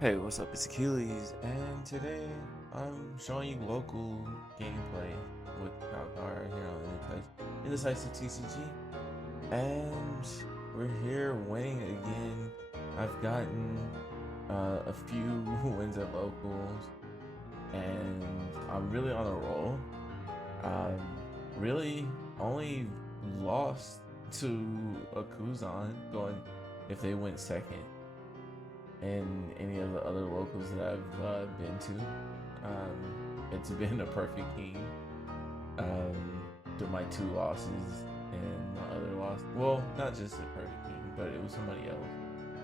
Hey, what's up? It's Achilles, and today I'm showing you local gameplay with Kalgara here on Indecisive TCG, and we're here winning again. I've gotten a few wins at locals, and I'm really on a roll. Um, really only lost to a Kuzan going if they went second and any of the other locals that I've been to. It's been a perfect game. To my two losses and my other loss. Well, not just a perfect game, but it was somebody else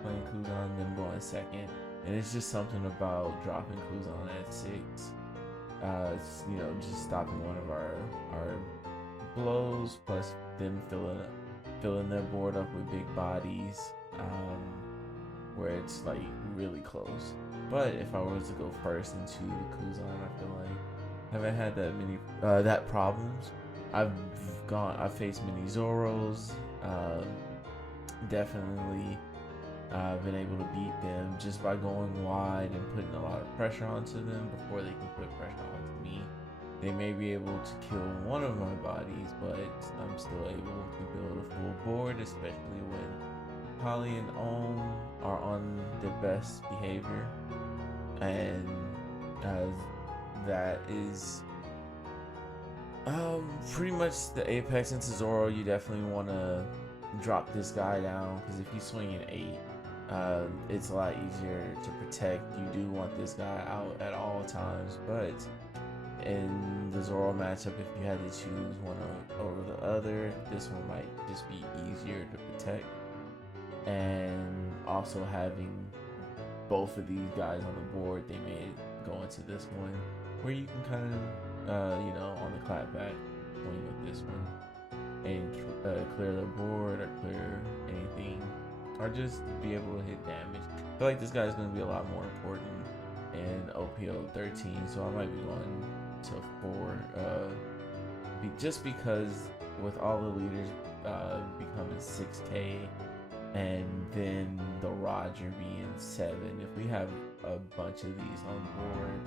playing Kuzan, them going second. And it's just something about dropping Kuzan at six. It's, just stopping one of our blows, plus them filling their board up with big bodies. Where it's like really close. But if I was to go first into the Kuzan, I feel like I haven't had that many that problems. I've faced many Zoros. Definitely been able to beat them just by going wide and putting a lot of pressure onto them before they can put pressure onto me. They may be able to kill one of my bodies, but I'm still able to build a full board, especially when Holly and Ohm are on their best behavior, and uh, that is pretty much the apex into Zoro. You definitely want to drop this guy down because if you swing an 8, it's a lot easier to protect. You do want this guy out at all times, but in the Zoro matchup, if you had to choose one over the other, this one might just be easier to protect. And also having both of these guys on the board, they may go into this one where you can kind of, on the clapback swing with this one and clear the board or clear anything or just be able to hit damage. I feel like this guy is going to be a lot more important in OPO 13, so I might be going to 4 just because with all the leaders becoming 6k and then the Roger being 7. If we have a bunch of these on board,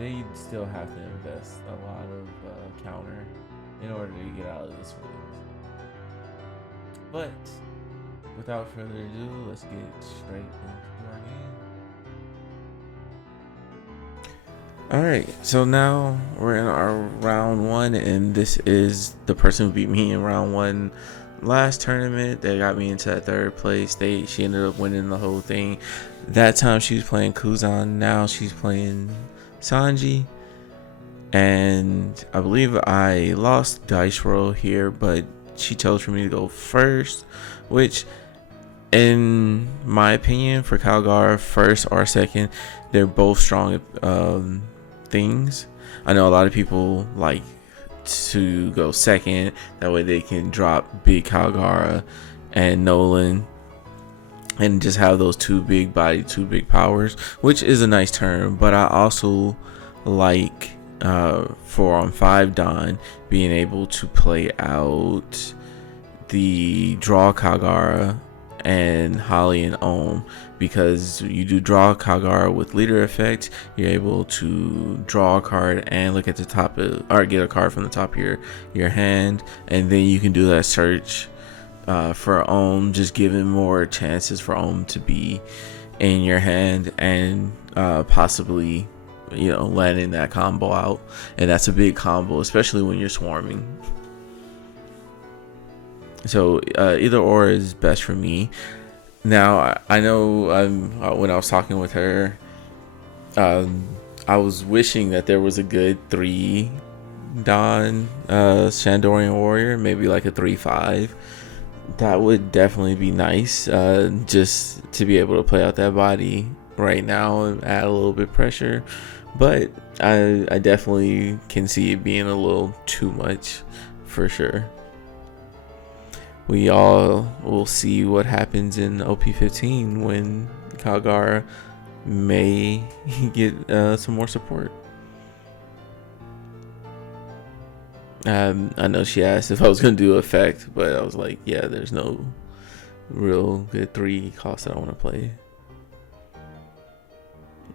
they still have to invest a lot of counter in order to get out of this one. But without further ado, let's get straight into our game. Alright, so now we're in our round 1, and this is the person who beat me in round 1 last tournament. They got me into that 3rd place. She ended up winning the whole thing. That time she was playing Kuzan. Now she's playing Sanji, and I believe I lost dice roll here, but she chose for me to go first, which in my opinion for Kalgara, first or second, they're both strong things. I know a lot of people like to go second, that way they can drop big Kalgara and Nolan and just have those two big powers, which is a nice turn. But I also like 4-on-5 Don being able to play out the draw Kalgara and Holly and Ohm, because you do draw Kalgara with leader effect, you're able to draw a card and look at the top or get a card from the top of your hand, and then you can do that search for Ohm, just giving more chances for Ohm to be in your hand and possibly landing that combo out. And that's a big combo, especially when you're swarming. So either or is best for me. Now I know when I was talking with her, I was wishing that there was a good 3 Don Shandorian Warrior, maybe like a 3-5. That would definitely be nice, just to be able to play out that body right now and add a little bit of pressure. But I definitely can see it being a little too much for sure. We all will see what happens in OP15 when Kalgara may get some more support. I know she asked if I was going to do effect, but I was like, yeah, there's no real good 3 cost that I want to play.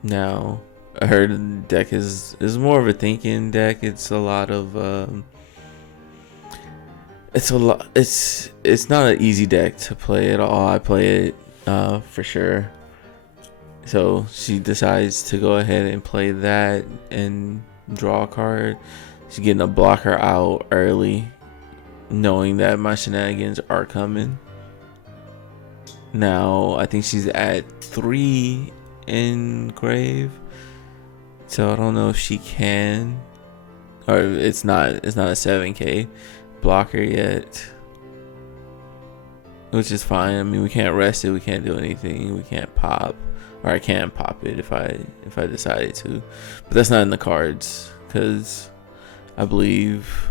Now, her deck is more of a thinking deck. It's a lot of it's not an easy deck to play at all. I play it for sure. So she decides to go ahead and play that and draw a card. She's getting a blocker out early, knowing that my shenanigans are coming. Now I think she's at 3 in grave, so I don't know if she can, or it's not a 7k blocker yet, which is fine. I mean, we can't rest it, we can't do anything, we can't pop, or I can pop it if I decided to, but that's not in the cards because I believe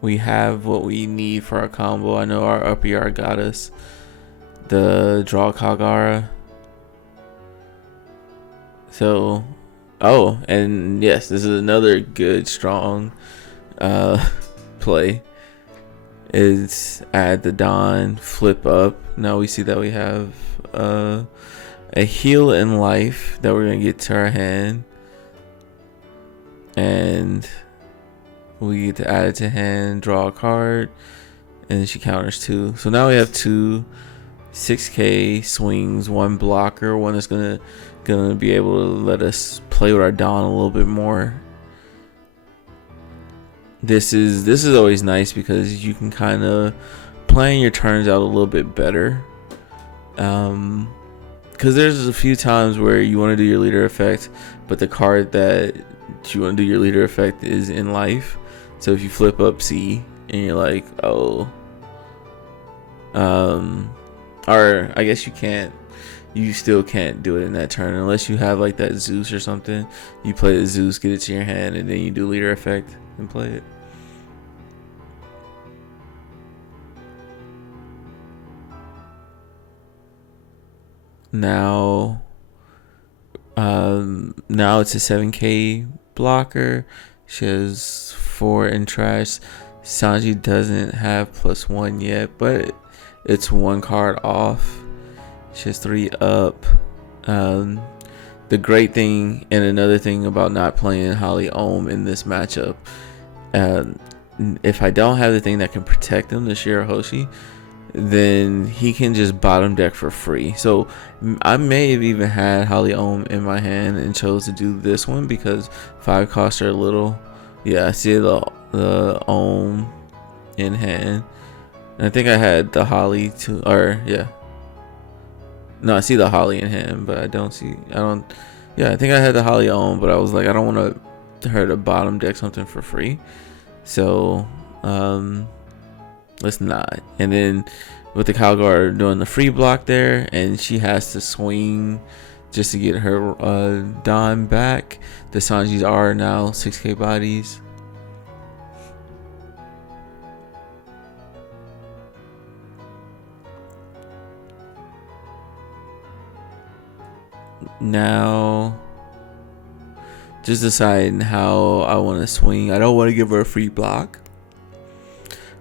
we have what we need for our combo. I know our upper yard got us the draw Kalgara. So, oh, and yes, this is another good strong play. Is add the Dawn, flip up. Now we see that we have a heal in life that we're gonna get to our hand, and we get to add it to hand, draw a card, and she counters 2. So now we have 2 6k swings, 1 blocker, one that's gonna be able to let us play with our Dawn a little bit more. This is always nice because you can kind of plan your turns out a little bit better. Because there's a few times where you want to do your leader effect, but the card that you want to do your leader effect is in life. So if you flip up C and you're like, oh, or I guess you still can't do it in that turn unless you have like that Zeus or something. You play the Zeus, get it to your hand, and then you do leader effect and play it. Now it's a 7k blocker. She has 4 in trash. Sanji doesn't have +1 yet, but it's 1 card off. She has 3 up. The great thing and another thing about not playing Holly Ohm in this matchup, if I don't have the thing that can protect him, the Shirahoshi, then he can just bottom deck for free. So I may have even had Holly Ohm in my hand and chose to do this one because 5 costs are a little. Yeah, I see the Ohm in hand. And I think I had the Holly too, or yeah. No, I see the Holly in hand, but I don't. Yeah, I think I had the Holly Ohm, but I was like, I don't want her to bottom deck something for free. So, let's not. And then with the Kalgara doing the free block there, and she has to swing just to get her Dawn back. The Sanjis are now 6k bodies. Now, just deciding how I want to swing. I don't want to give her a free block,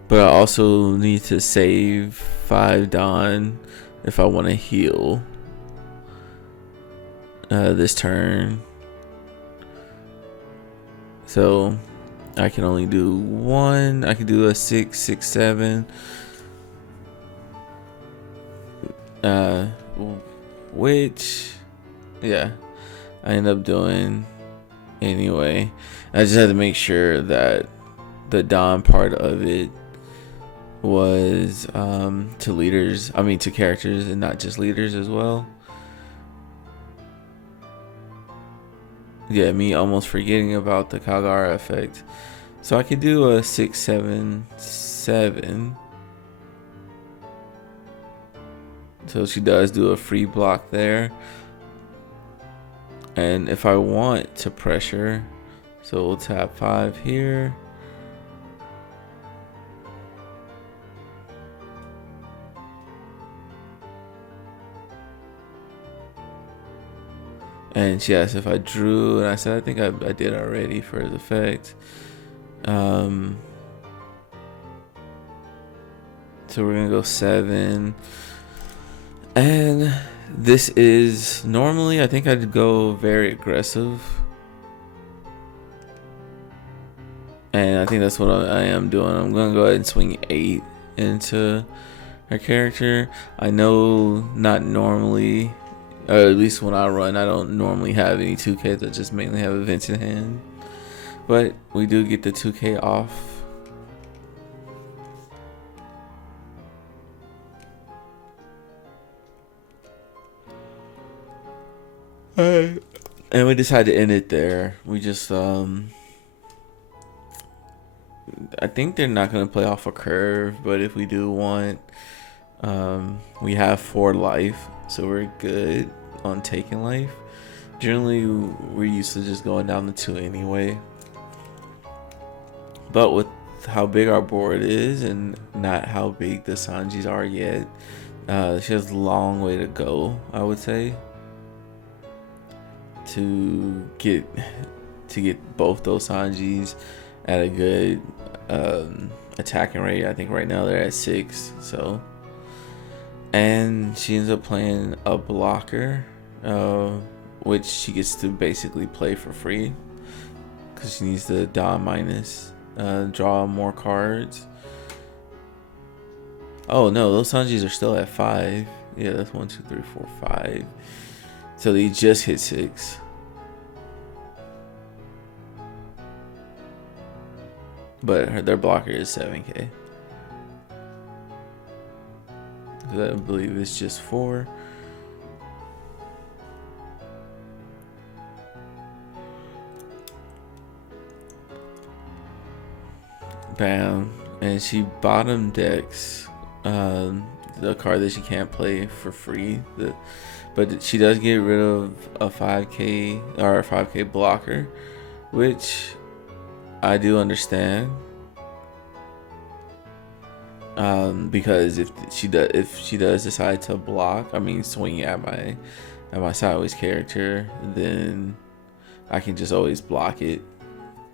but I also need to save 5 Dawn if I want to heal this turn. So I can only do 1. I can do a 6, 6, 7. Which, yeah, I end up doing anyway. I just had to make sure that the Dawn part of it was to characters and not just leaders as well. Yeah, me almost forgetting about the Kalgara effect. So I could do a 6, 7, 7. So she does do a free block there. And if I want to pressure, so we'll tap 5 here. And yes, if I drew, and I said I think I did already for the effect. So we're gonna go 7, and This is normally, I think I'd go very aggressive, and I think that's what I am doing. I'm gonna go ahead and swing 8 into her character. I know not normally, or at least when I run, I don't normally have any 2Ks. I just mainly have events in hand, but we do get the 2K off. Alright. And we decided to end it there. We just I think they're not gonna play off a curve, but if we do want, we have 4 life, so we're good on taking life. Generally, we're used to just going down to 2 anyway. But with how big our board is and not how big the Sanjis are yet, she has a long way to go, I would say, to get both those Sanjis at a good attacking rate. I think right now they're at 6. So, and she ends up playing a blocker, which she gets to basically play for free because she needs the Dawn minus, draw more cards. Oh no, those Sanjis are still at 5. Yeah, that's 1, 2, 3, 4, 5. So they just hit 6. But their blocker is 7K. I believe it's just 4. Bam. And she bottom decks the card that she can't play for free. But she does get rid of a 5K or a 5K blocker, which I do understand. Because if she does decide to block, I mean swing at my sideways character, then I can just always block it.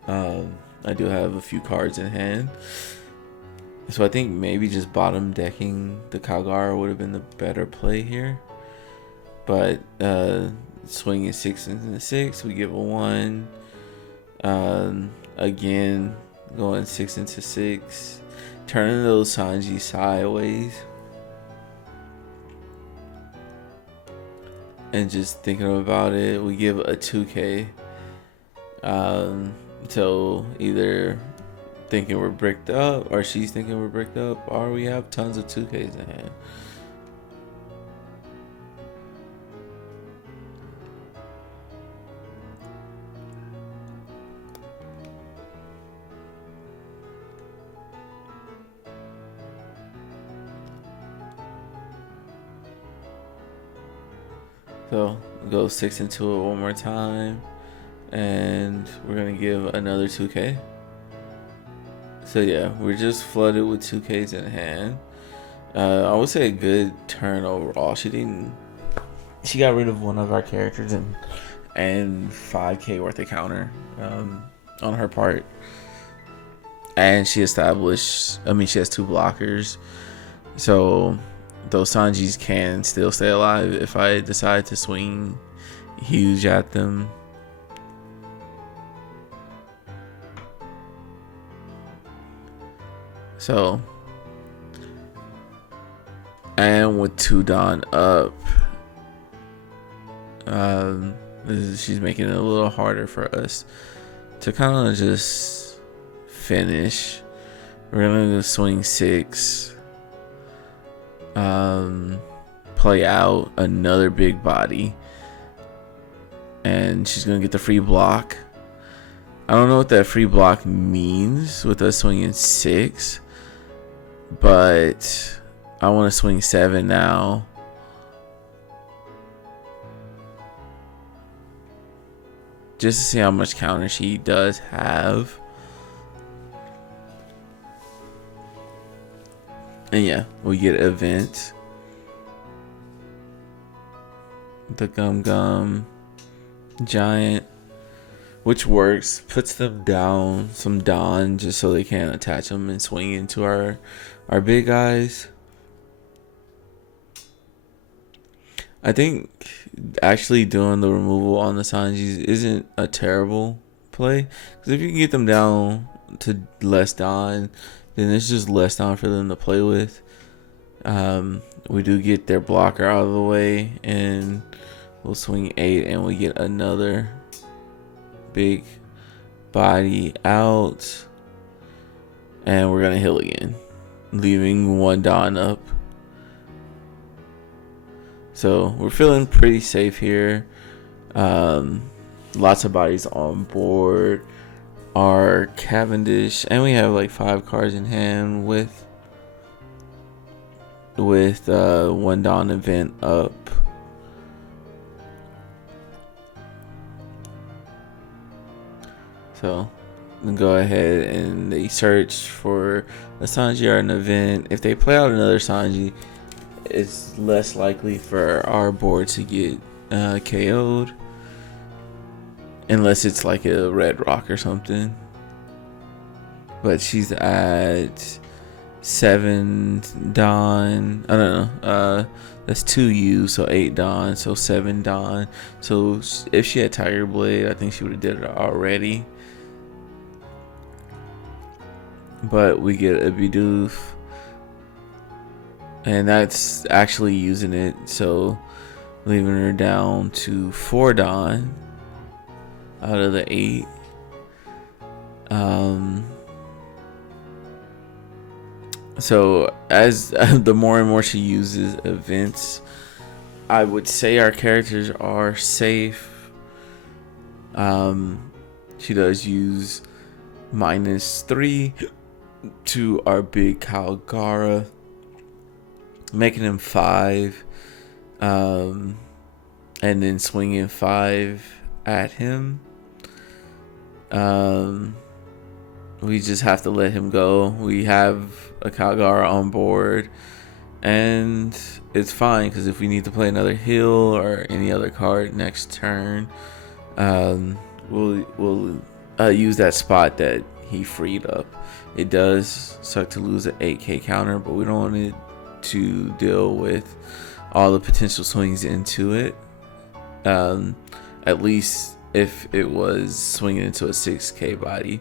I do have a few cards in hand, so I think maybe just bottom decking the Kalgara would have been the better play here. But swinging 6 into 6, we give a 1. Again, going 6 into 6, turning those Sanji sideways, and just thinking about it, we give a 2K. So either thinking we're bricked up, or she's thinking we're bricked up, or we have tons of 2Ks in hand. So go 6 into it one more time, and we're gonna give another 2K. So yeah, we're just flooded with 2Ks in hand. I would say a good turn overall. She got rid of one of our characters and 5K worth of counter on her part, and she established, I mean, she has 2 blockers, so those Sanjis can still stay alive if I decide to swing huge at them. So, and with 2 Dawn up, she's making it a little harder for us to kind of just finish. We're gonna swing 6. Play out another big body, and she's gonna get the free block. I don't know what that free block means with us swinging 6, but I want to swing 7 now. Just to see how much counter she does have. And yeah, we get event. The Gum Giant, which works, puts them down some Dawn just so they can't attach them and swing into our big guys. I think actually doing the removal on the Sanjis isn't a terrible play, because if you can get them down to less Don, then it's just less Don for them to play with. We do get their blocker out of the way, and we'll swing 8, and we get another big body out, and we're gonna heal again, leaving 1 Don up. So we're feeling pretty safe here. Lots of bodies on board. Our Cavendish, and we have like 5 cards in hand with 1 Dawn event up. So then go ahead and they search for a Sanji or an event. If they play out another Sanji, it's less likely for our board to get KO'd, unless it's like a red rock or something. But she's at 7 Dawn. I don't know. That's 2 U, so 8 Dawn, so 7 Dawn. So if she had Tiger Blade, I think she would have did it already. But we get a Bidoof, and that's actually using it, so leaving her down to 4 Dawn out of the 8. So as the more and more she uses events, I would say our characters are safe. She does use -3 to our big Kalgara, making him 5, and then swinging 5 at him. We just have to let him go. We have a Kalgara on board, and it's fine, because if we need to play another heal or any other card next turn, we'll use that spot that he freed up. It does suck to lose an 8k counter, but we don't want it to deal with all the potential swings into it. At least if it was swinging into a 6k body,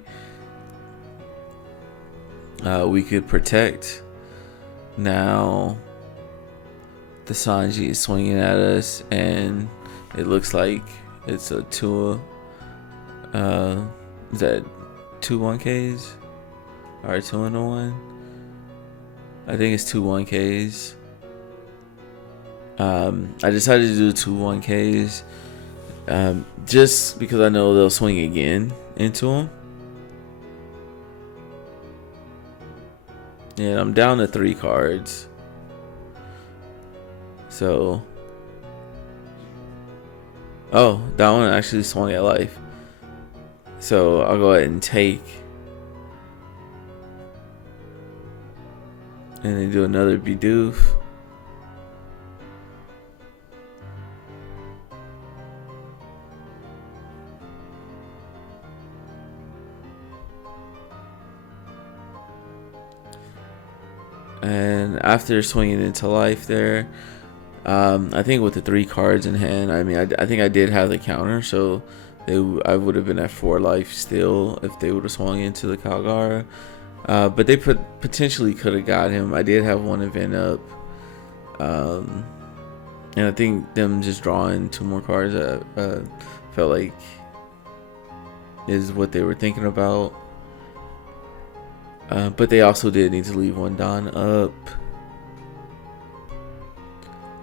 we could protect. Now the Sanji is swinging at us, and it looks like it's a 2 is that 2 1Ks or 2 and a 1? I think it's 2 1Ks. I decided to do 2 1Ks just because I know they'll swing again into them. Yeah, I'm down to 3 cards. So, oh, that one actually swung at life. So I'll go ahead and take, and then do another Bidoof. And after swinging into life there, I think with the 3 cards in hand, I mean, I think I did have the counter, so I would have been at 4 life still if they would have swung into the Kalgara. But they potentially could have got him. I did have 1 event up, and I think them just drawing 2 more cards felt like is what they were thinking about. But they also did need to leave 1 Dawn up.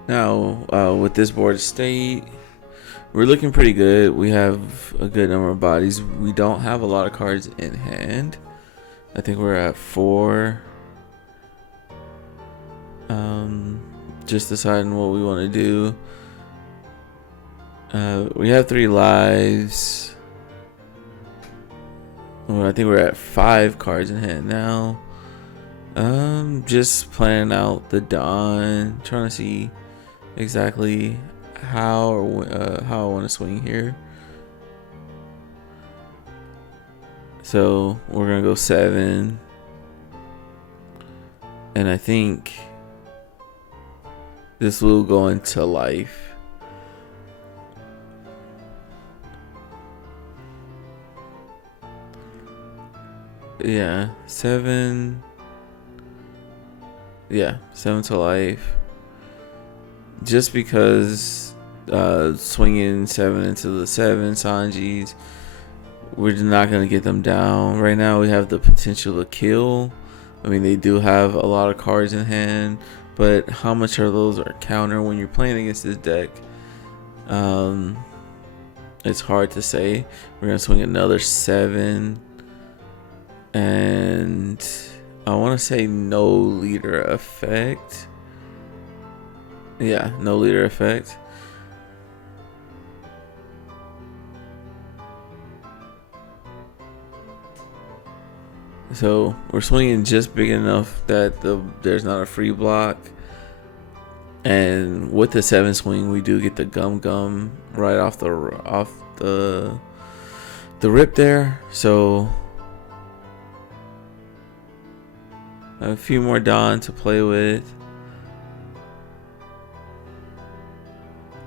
Now, with this board state, we're looking pretty good. We have a good number of bodies. We don't have a lot of cards in hand. I think we're at 4. Just deciding what we want to do. We have 3 lives. Well, I think we're at 5 cards in hand now. Just planning out the Dawn, trying to see exactly how I want to swing here. So we're gonna go 7, and I think this will go into life. Yeah, 7. Yeah, 7 to life. Just because swinging 7 into the 7 Sanjis, we're not going to get them down. Right now, we have the potential to kill. I mean, they do have a lot of cards in hand, but how much of those are counter when you're playing against this deck? It's hard to say. We're going to swing another 7. And I want to say no leader effect. Yeah, no leader effect. So we're swinging just big enough that there's not a free block. And with the 7 swing, we do get the gum right off the rip there. So a few more Dawn to play with.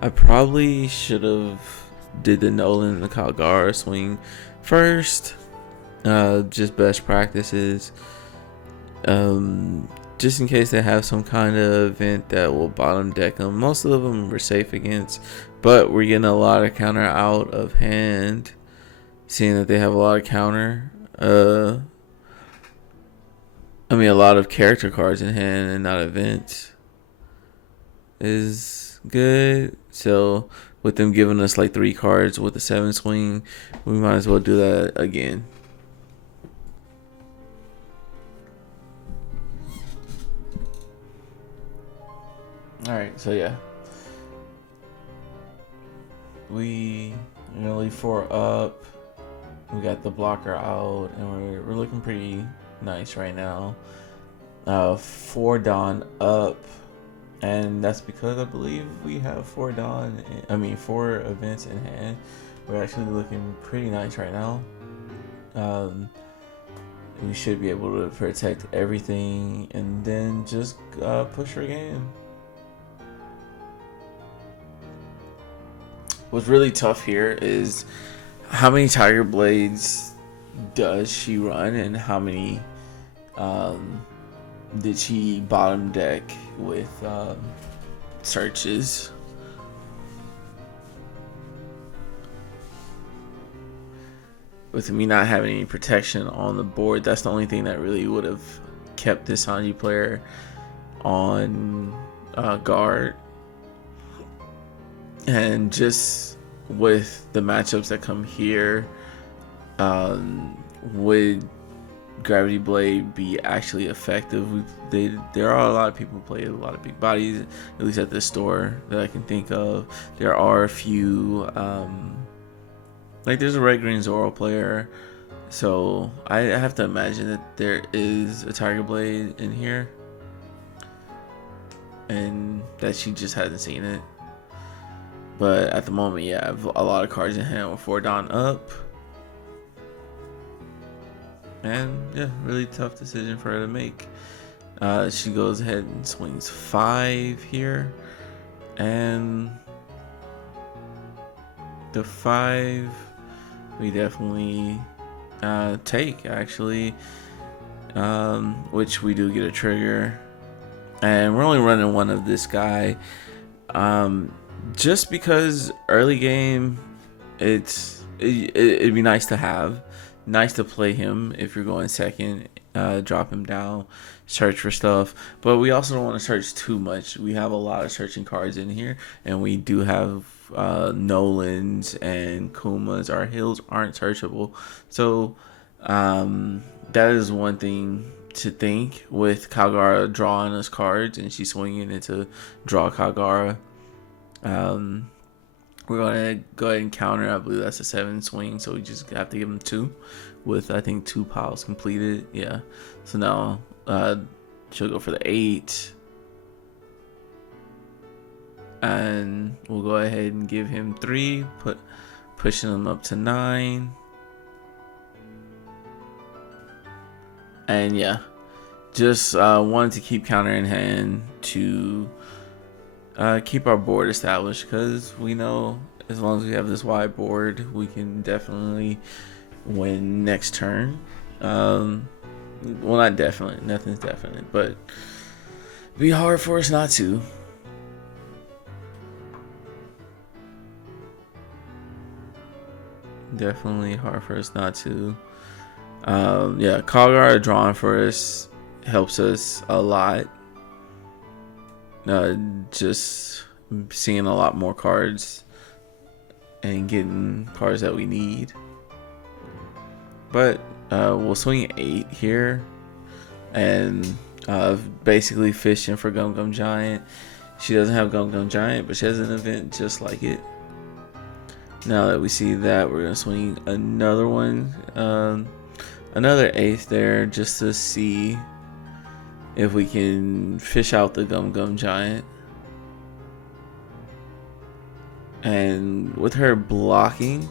I probably should have did the Nolan and the Kalgara swing first. Just best practices. Just in case they have some kind of event that will bottom deck them. Most of them we're safe against, but we're getting a lot of counter out of hand. Seeing that they have a lot of counter. A lot of character cards in hand and not events is good. So with them giving us like 3 cards with the 7 swing, we might as well do that again. Alright, so yeah. We nearly 4 up. We got the blocker out, and we're looking pretty nice right now. 4 Dawn up, and that's because I believe we have 4 events in hand. We're actually looking pretty nice right now. We should be able to protect everything and then just push for game. What's really tough here is how many Tiger Blades does she run, and how many did she bottom deck with searches. With me not having any protection on the board, that's the only thing that really would have kept this Sanji player on guard. And just with the matchups that come here, would Gravity Blade be actually effective? There are a lot of people who play a lot of big bodies, at least at this store that I can think of. There are a few, like there's a Red Green Zoro player, so I have to imagine that there is a Tiger Blade in here, and that she just hasn't seen it. But at the moment, yeah, I have a lot of cards in hand with 4 Dawn up. And yeah, really tough decision for her to make. She goes ahead and swings 5 here. And the 5 we definitely take, actually. Which we do get a trigger. And we're only running 1 of this guy. Just because early game, it'd be nice to have, nice to play him if you're going second, drop him down, search for stuff. But we also don't want to search too much. We have a lot of searching cards in here, and we do have Nolans and Kumas. Our hills aren't searchable, so that is one thing to think with Kalgara drawing us cards, and she's swinging it to draw Kalgara. We're going to go ahead and counter. I believe that's a 7 swing, so we just have to give them 2 with, I think, 2 piles completed. Yeah, so now she'll go for the 8, and we'll go ahead and give him 3, pushing him up to 9. And yeah, just wanted to keep counter in hand to keep our board established, because we know as long as we have this wide board, we can definitely win next turn. Well, not definitely. Nothing's definite, but it'd be hard for us not to. Definitely hard for us not to. Yeah, Kalgara drawing for us helps us a lot. Just seeing a lot more cards and getting cards that we need. But we'll swing 8 here and basically fishing for Gum Gum Giant. She doesn't have Gum Gum Giant, but she has an event just like it. Now that we see that, we're gonna swing another one, another 8th there, just to see if we can fish out the Gum Gum Giant. And with her blocking,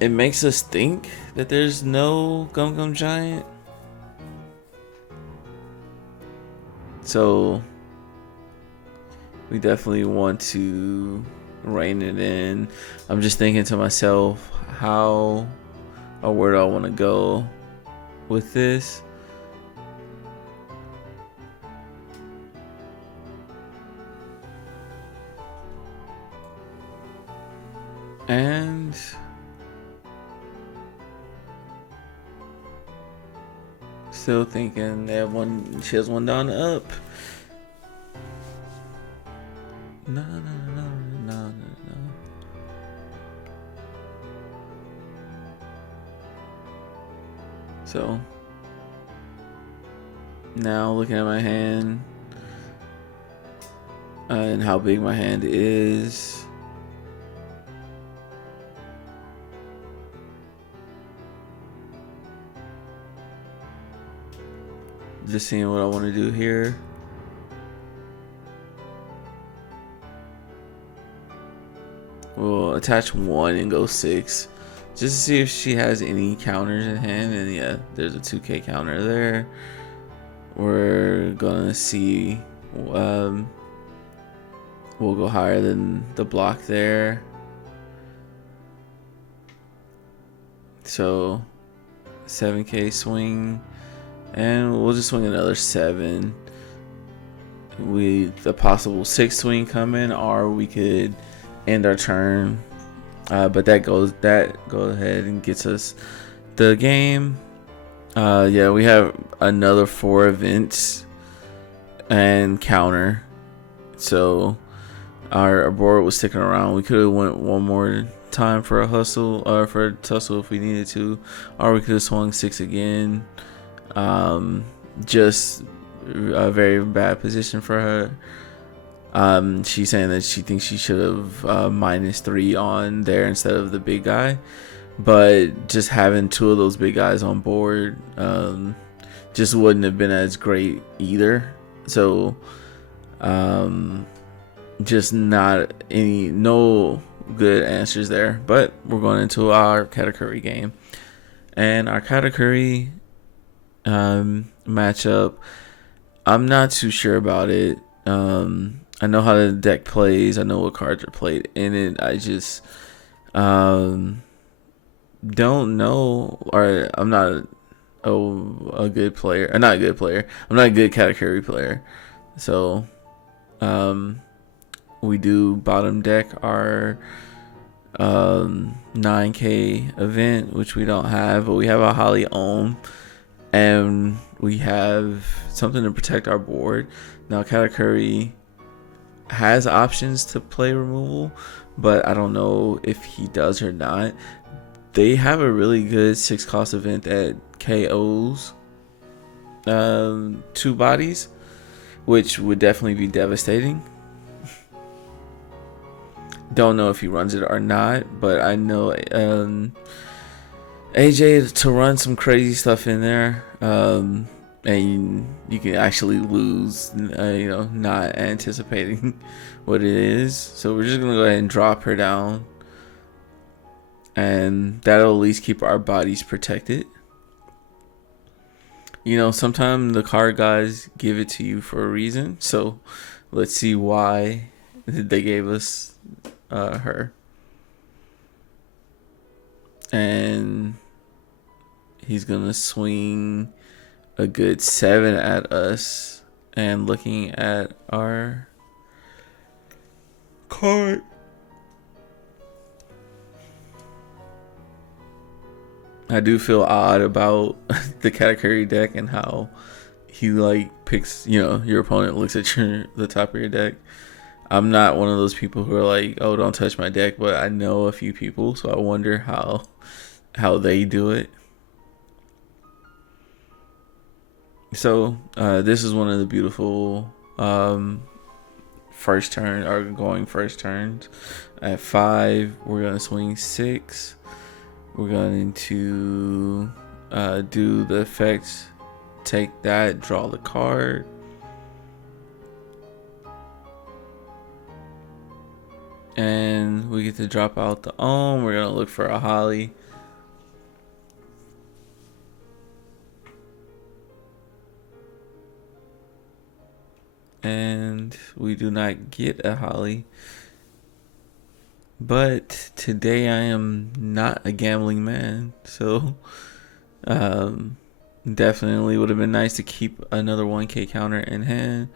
it makes us think that there's no Gum Gum Giant. So we definitely want to rein it in. I'm just thinking to myself, how or where do I want to go with this? And still thinking that she has one down up. No. So now looking at my hand and how big my hand is. Just seeing what I want to do here. We'll attach 1 and go 6. Just to see if she has any counters in hand. And yeah, there's a 2K counter there. We're gonna see. We'll go higher than the block there. So 7K swing. And we'll just swing another 7. The possible 6 swing coming, or we could end our turn. But that goes ahead and gets us the game. Yeah, we have another 4 events and counter. So our board was sticking around. We could have went one more time for a hustle, or for a tussle if we needed to, or we could have swung 6 again. Just a very bad position for her. She's saying that she thinks she should have -3 on there instead of the big guy, but just having 2 of those big guys on board just wouldn't have been as great either. So just no good answers there. But we're going into our Katakuri game, and our Katakuri matchup, I'm not too sure about it. I know how the deck plays. I know what cards are played in it. I just don't know, or I'm not a good player. Or not a good player. I'm not a good Katakuri player. So we do bottom deck our 9K event, which we don't have, but we have a Holly Ohm. And we have something to protect our board. Now, Katakuri has options to play removal, but I don't know if he does or not. They have a really good 6-cost event that KOs 2 bodies, which would definitely be devastating. Don't know if he runs it or not, but I know AJ to run some crazy stuff in there, and you can actually lose, not anticipating what it is. So we're just gonna go ahead and drop her down, and that'll at least keep our bodies protected. Sometimes the card guys give it to you for a reason, so let's see why they gave us her. And He's gonna swing a good 7 at us. And looking at our card, I do feel odd about the Katakuri deck and how he like picks, your opponent looks at the top of your deck. I'm not one of those people who are like, oh, don't touch my deck, but I know a few people, so I wonder how they do it. So this is one of the beautiful first turns. At 5, we're gonna swing 6. We're going to do the effects. Take that, draw the card. And we get to drop out the We're going to look for a Holly. And we do not get a Holly. But today I am not a gambling man. So definitely would have been nice to keep another 1K counter in hand.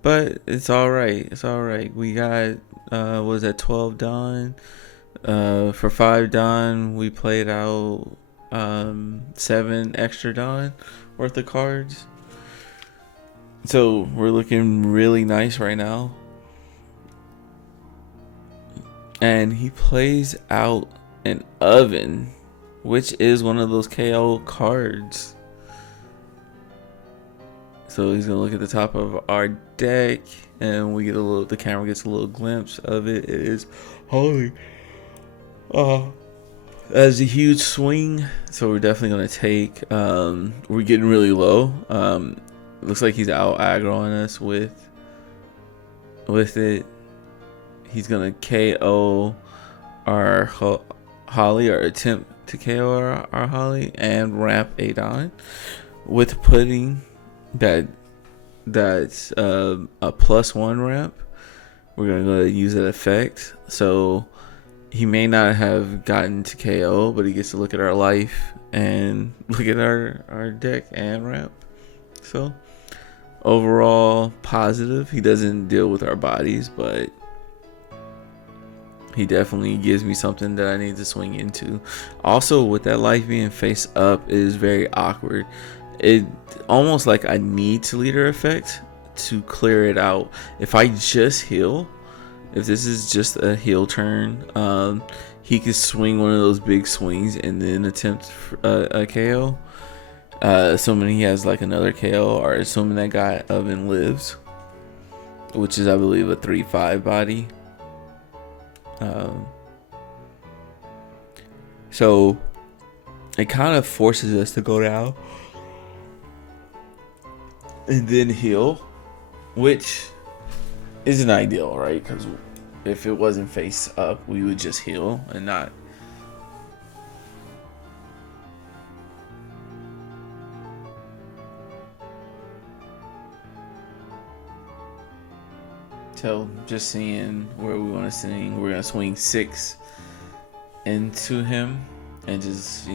But it's alright. It's alright. We got, was that 12 done? For 5 done, we played out 7 extra done worth of cards. So we're looking really nice right now. And he plays out an oven, which is one of those KO cards. So he's gonna look at the top of our deck, and we get the camera gets a little glimpse of it. It is holy. That's a huge swing. So we're definitely gonna take. We're getting really low. Looks like he's out aggroing us with it. He's gonna KO our Holly, or attempt to KO our Holly, and ramp a Don with putting that's a +1 ramp. We're gonna go use that effect. So he may not have gotten to KO, but he gets to look at our life and look at our deck and ramp. So overall positive. He doesn't deal with our bodies, but he definitely gives me something that I need to swing into. Also, with that life being face up is very awkward. It almost like I need to leader effect to clear it out. If I just heal, if this is just a heal turn, he could swing one of those big swings and then attempt a KO. Assuming he has like another KO, or assuming that guy oven lives, which is I believe a 3/5 body. So it kind of forces us to go down and then heal, which isn't ideal, right? Because if it wasn't face up, we would just heal and not. So just seeing where we want to swing, we're gonna swing 6 into him and just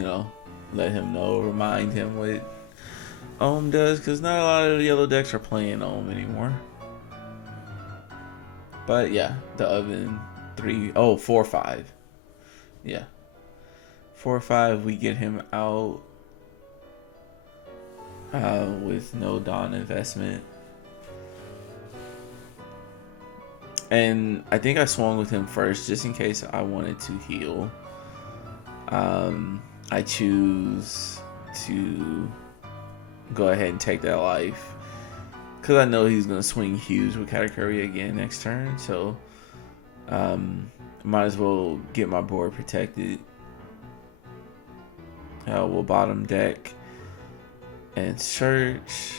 let him know, remind him what Ohm does, because not a lot of the yellow decks are playing Ohm anymore. But yeah, the oven 4/5. Yeah, 4/5. We get him out with no Dawn investment. And I think I swung with him first just in case I wanted to heal. I choose to go ahead and take that life because I know he's going to swing huge with Katakuri again next turn. So might as well get my board protected. We'll bottom deck and search.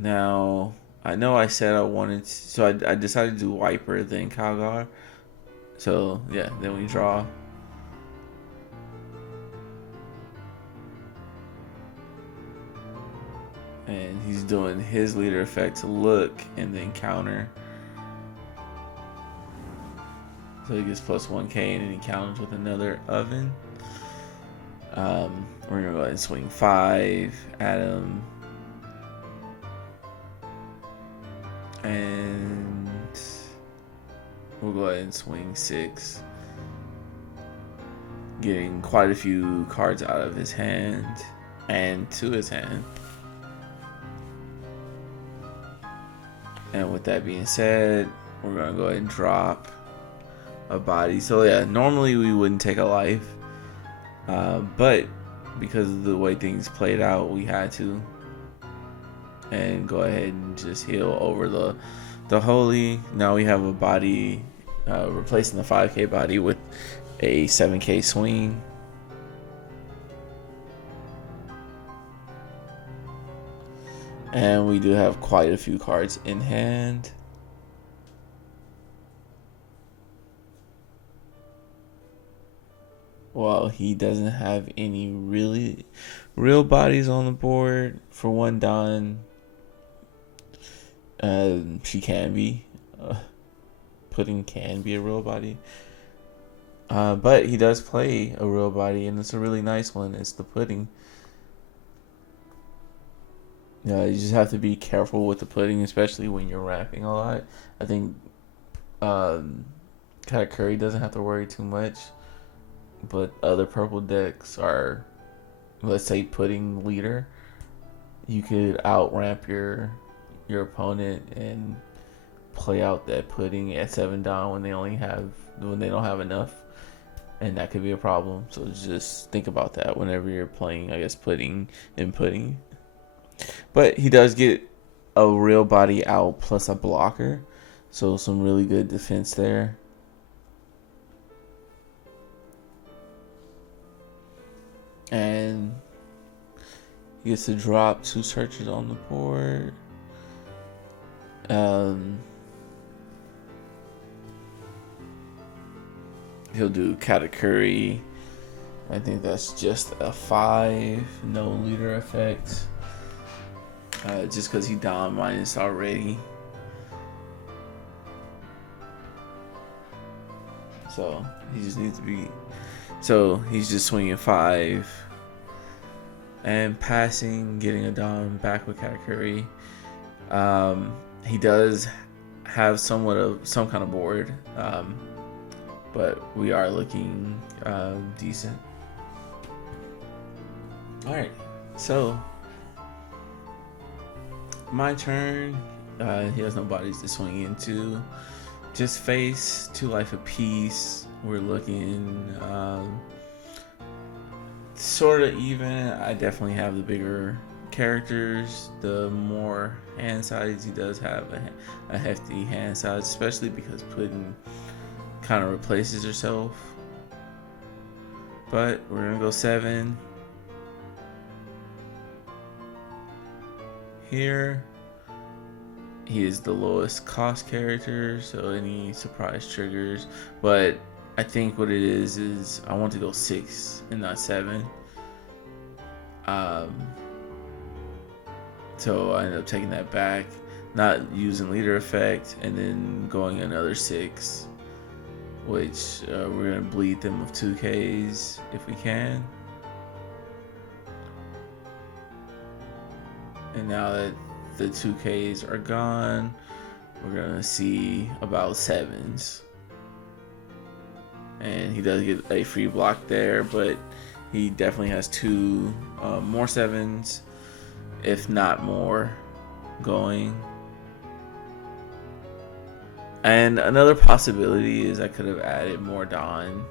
Now, I know I said I wanted to, so I decided to do Wiper then Kalgara. So, yeah, then we draw. And he's doing his leader effect to look and then counter. So he gets plus 1k, and then he counters with another oven. We're gonna go ahead and swing 5 at him. And we'll go ahead and swing 6. Getting quite a few cards out of his hand and to his hand. And with that being said, we're gonna go ahead and drop a body. So yeah, normally we wouldn't take a life, but because of the way things played out, we had to. And go ahead and just heal over the holy. Now we have a body replacing the 5k body with a 7k swing. And we do have quite a few cards in hand. Well, he doesn't have any really real bodies on the board. For one Don, she can be. Pudding can be a real body. But he does play a real body, and it's a really nice one. It's the pudding. You just have to be careful with the pudding, especially when you're wrapping a lot. I think Katakuri doesn't have to worry too much, but other purple decks are, let's say, pudding leader. You could out ramp your opponent and play out that pudding at 7 down when they don't have enough, and that could be a problem. So just think about that whenever you're playing, I guess, pudding and pudding. But he does get a real body out plus a blocker, so some really good defense there. And he gets to drop 2 searches on the board. He'll do Katakuri. I think that's just a 5, no leader effect. Just because he down minus already. So he just needs to be. So he's just swinging 5 and passing, getting a Dom back with Katakuri. He does have somewhat of some kind of board, but we are looking decent. All right, so my turn. He has no bodies to swing into. Just face 2 life apiece. We're looking sort of even. I definitely have the bigger characters. The more hand size, he does have a hefty hand size, especially because Pudding kind of replaces herself. But we're gonna go 7 here. He is the lowest cost character, so any surprise triggers. But I think what it is I want to go 6 and not 7. So I ended up taking that back, not using leader effect, and then going another 6, which we're gonna bleed them of 2Ks if we can. And now that the 2Ks are gone, we're gonna see about 7s. And he does get a free block there, but he definitely has 2 more 7s, if not more, going. And another possibility is I could have added more Dawn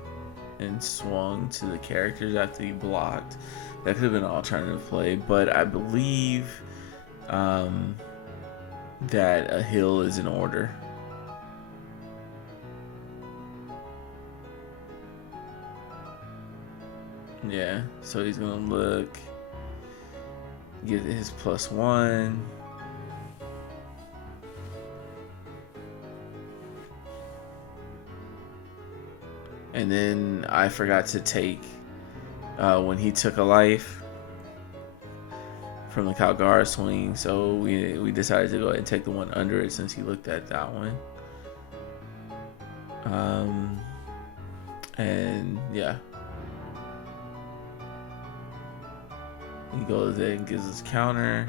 and swung to the characters after he blocked. That could have been an alternative play, but I believe that a hill is in order. Yeah, so he's gonna look, get his +1. And then I forgot to take, when he took a life from the Kalgara swing, so we decided to go ahead and take the one under it since he looked at that one. And yeah, he goes in and gives us counter.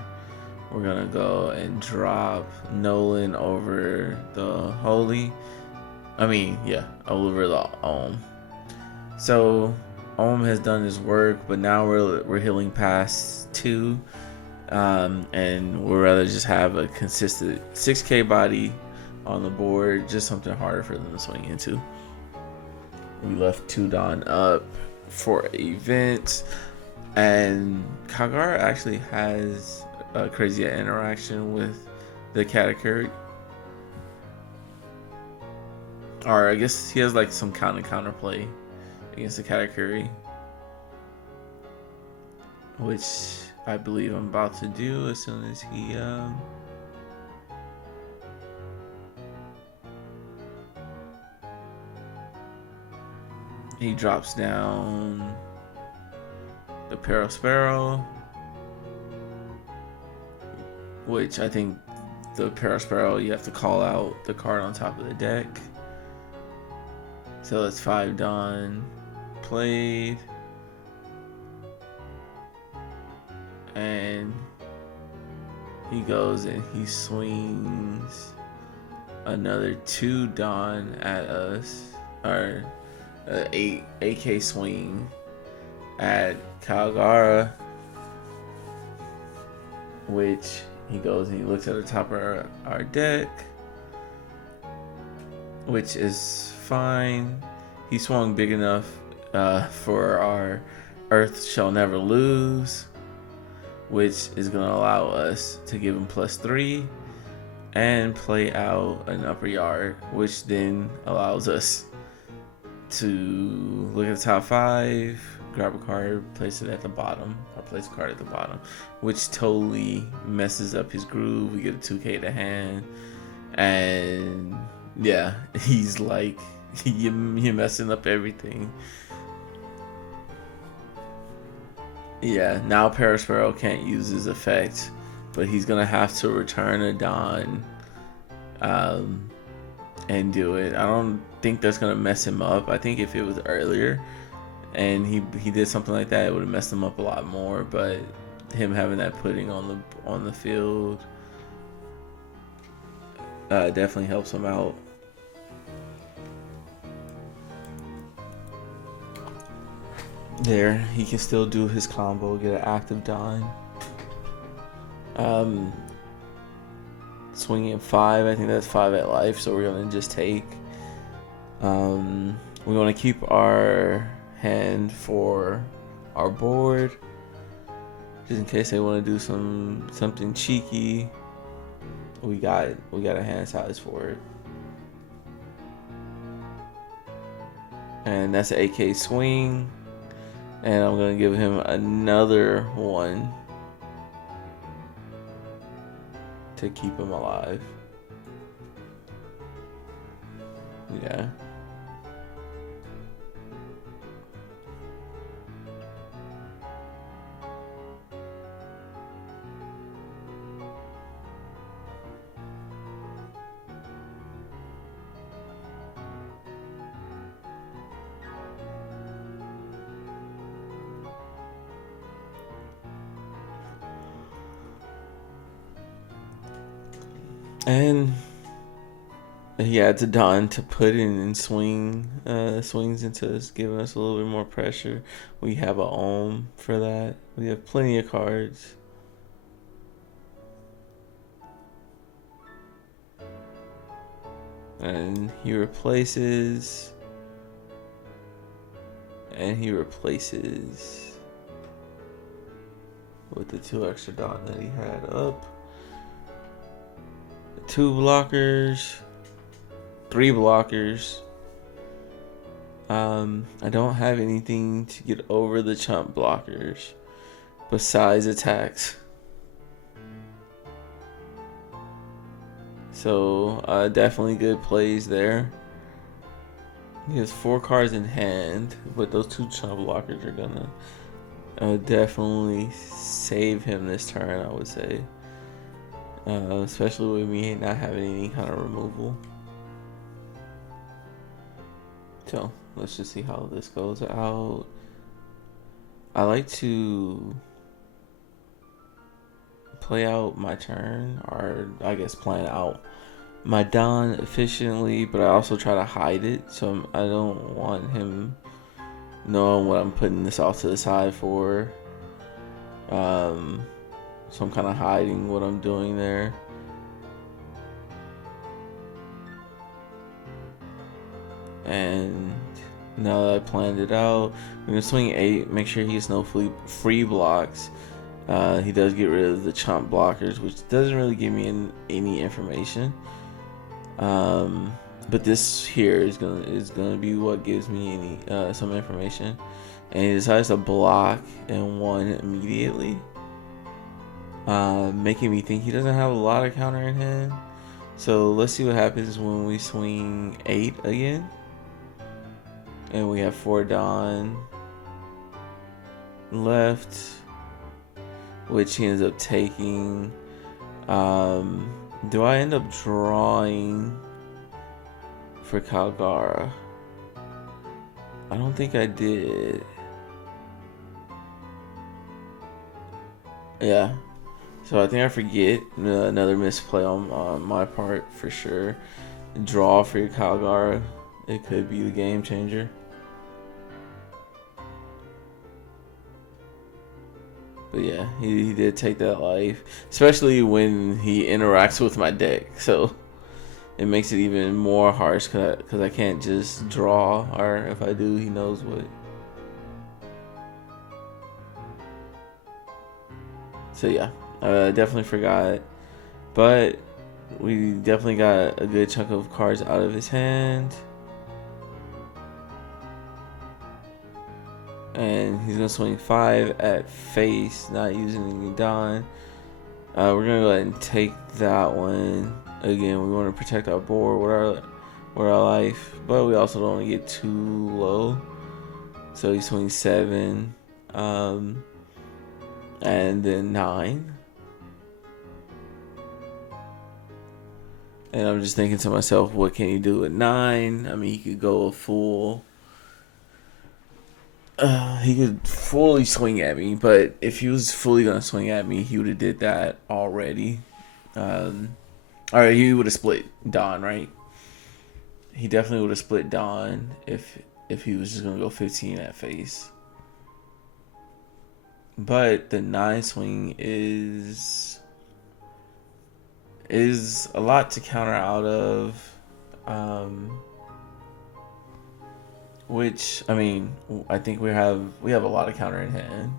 We're gonna go and drop Nolan over the Holy. Over the Ohm. So Ohm has done his work, but now we're healing past 2, and we'd rather just have a consistent 6k body on the board, just something harder for them to swing into. We left 2 Dawn up for events, and Kalgara actually has a crazy interaction with the Katakuri. Or I guess he has like some counter play against the Katakuri, which I believe I'm about to do as soon as he drops down the Parasparrow, which I think the Parasparrow, you have to call out the card on top of the deck. So that's 5 Dawn played. And he goes and he swings another 2 Dawn at us. Or 8k swing at Kalgara. Which he goes and he looks at the top of our deck, which is fine. He swung big enough for our Earth Shall Never Lose, which is going to allow us to give him +3 and play out an upper yard, which then allows us to look at the top 5, grab a card, place it at the bottom, or place a card at the bottom, which totally messes up his groove. We get a 2k to hand, and yeah, he's like, you're messing up everything. Yeah, now Parasparrow can't use his effect, but he's gonna have to return a Dawn and do it. I don't think that's gonna mess him up. I think if it was earlier and he did something like that, it would have messed him up a lot more. But him having that pudding on the field definitely helps him out. There, he can still do his combo, get an active Dawn. Swinging at 5, I think that's 5 at life, so we're gonna just take. We want to keep our hand for our board, just in case they want to do something cheeky. We got a hand size for it, and that's an AK swing. And I'm gonna give him another 1 to keep him alive. Yeah. And he adds a Dawn to put in and swings into us, giving us a little bit more pressure. We have a Ohm for that. We have plenty of cards. And he replaces with the 2 extra Dawn that he had up. 2 blockers, 3 blockers. I don't have anything to get over the chump blockers besides attacks. So definitely good plays there. He has 4 cards in hand, but those 2 chump blockers are gonna definitely save him this turn, I would say. Especially with me not having any kind of removal. So let's just see how this goes out. I like to play out my turn, or I guess plan out my Don efficiently, but I also try to hide it, so I don't want him knowing what I'm putting this off to the side for. So I'm kind of hiding what I'm doing there. And now that I planned it out, I'm gonna swing 8, make sure he gets no free blocks. He does get rid of the chomp blockers, which doesn't really give me any information. But this here is gonna be what gives me any some information. And he decides to block and 1 immediately, making me think he doesn't have a lot of counter in hand. So let's see what happens when we swing 8 again. And we have 4 Don left, which he ends up taking. Do I end up drawing for Kalgara? I don't think I did. Yeah. So I think I forget. Another misplay on my part for sure. Draw for your Kalgara. It could be the game changer. But yeah, he did take that life, especially when he interacts with my deck. So it makes it even more harsh because I can't just draw, or if I do, he knows what. So yeah, I definitely forgot, but we definitely got a good chunk of cards out of his hand. And he's gonna swing 5 at face, not using any Don. We're gonna go ahead and take that one. Again, we want to protect our board with our life, but we also don't want to get too low. So he swings 7, and then 9. And I'm just thinking to myself, what can he do at 9? I mean, he could go a full. He could fully swing at me, but if he was fully gonna swing at me, he would have did that already. Or he would have split Don, right? He definitely would have split Don if he was just gonna go 15 at face. But the 9 swing is a lot to counter out of. Which, I mean, I think we have a lot of counter in hand.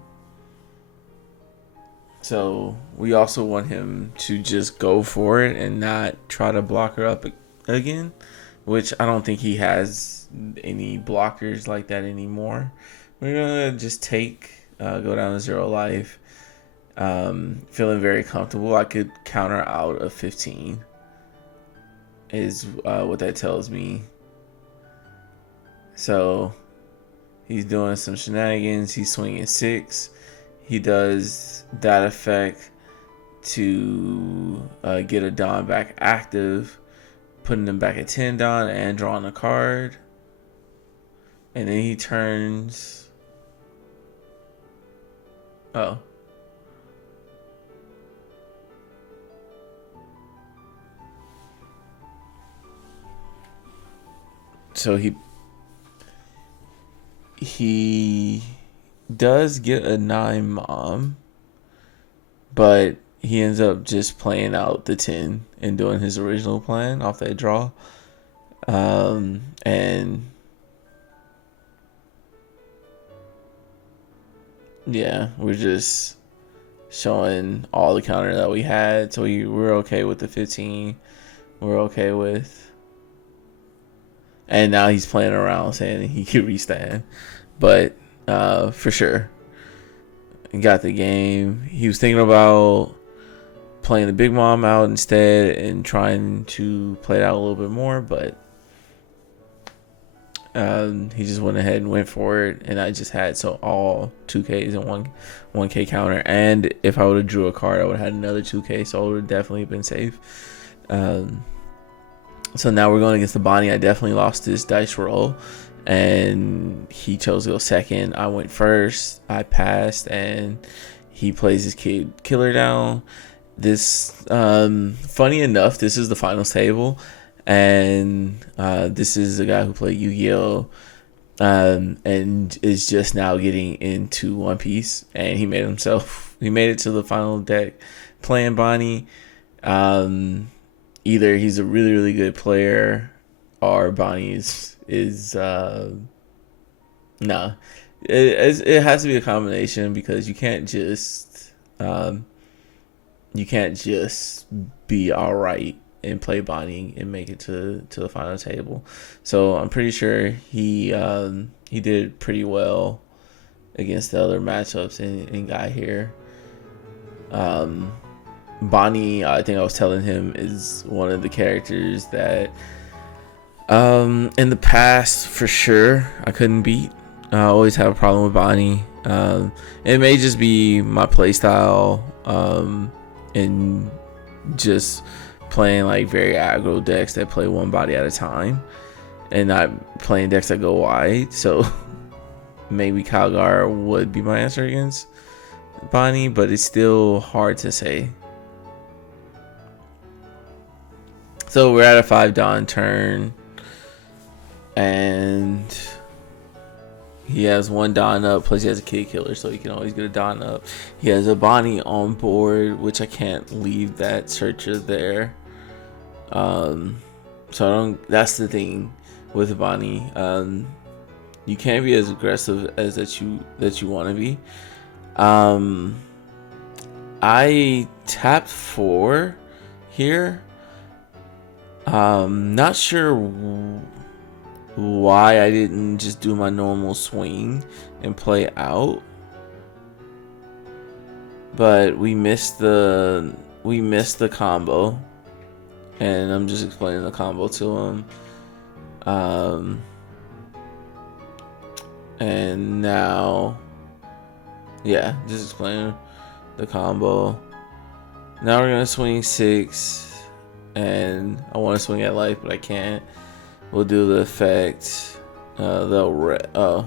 So we also want him to just go for it and not try to block her up again, which I don't think he has any blockers like that anymore. We're gonna just go down to 0 life. Feeling very comfortable. I could counter out of 15 is what that tells me. So he's doing some shenanigans. He's swinging 6. He does that effect to get a Don back active, putting him back at 10 Don and drawing a card. And then he turns. Oh. So he does get a 9 mom, but he ends up just playing out the 10 and doing his original plan off that draw. And yeah, we're just showing all the counter that we had. So we're okay with the 15. We're okay with. And now he's playing around saying he could restand. But for sure, he got the game. He was thinking about playing the big mom out instead and trying to play it out a little bit more. But he just went ahead and went for it. And I just had all 2Ks and 1K counter. And if I would have drew a card, I would have had another 2K. So it would have definitely been safe. So now we're going against the Bonnie. I definitely lost this dice roll. and he chose to go second. I went first. I passed, and he plays his killer down. This, funny enough, this is the finals table, and this is a guy who played Yu-Gi-Oh! And is just now getting into One Piece, and he made it to the final deck playing Bonnie. Either he's a really, really good player, or Bonnie is nah. It has to be a combination, because you can't just be all right and play Bonnie and make it to the final table. So I'm pretty sure he did pretty well against the other matchups and got here. Bonnie, I think I was telling him, is one of the characters that in the past for sure I couldn't beat. I always have a problem with Bonnie. It may just be my playstyle, and just playing like very aggro decks that play one body at a time, and not playing decks that go wide. So maybe Kalgara would be my answer against Bonnie, but it's still hard to say. So we're at a 5 Dawn turn, and he has 1 Dawn up, plus he has a Kid Killer, so he can always get a Dawn up. He has a Bonnie on board, which I can't leave that searcher there. So I don't. That's the thing with Bonnie. You can't be as aggressive as that you want to be. I tapped 4 here. Not sure why I didn't just do my normal swing and play out, but we missed the combo, and I'm just explaining the combo to him. And now, yeah, just explaining the combo. Now we're gonna swing 6. And I want to swing at life, but I can't. We'll do the effect. Yeah,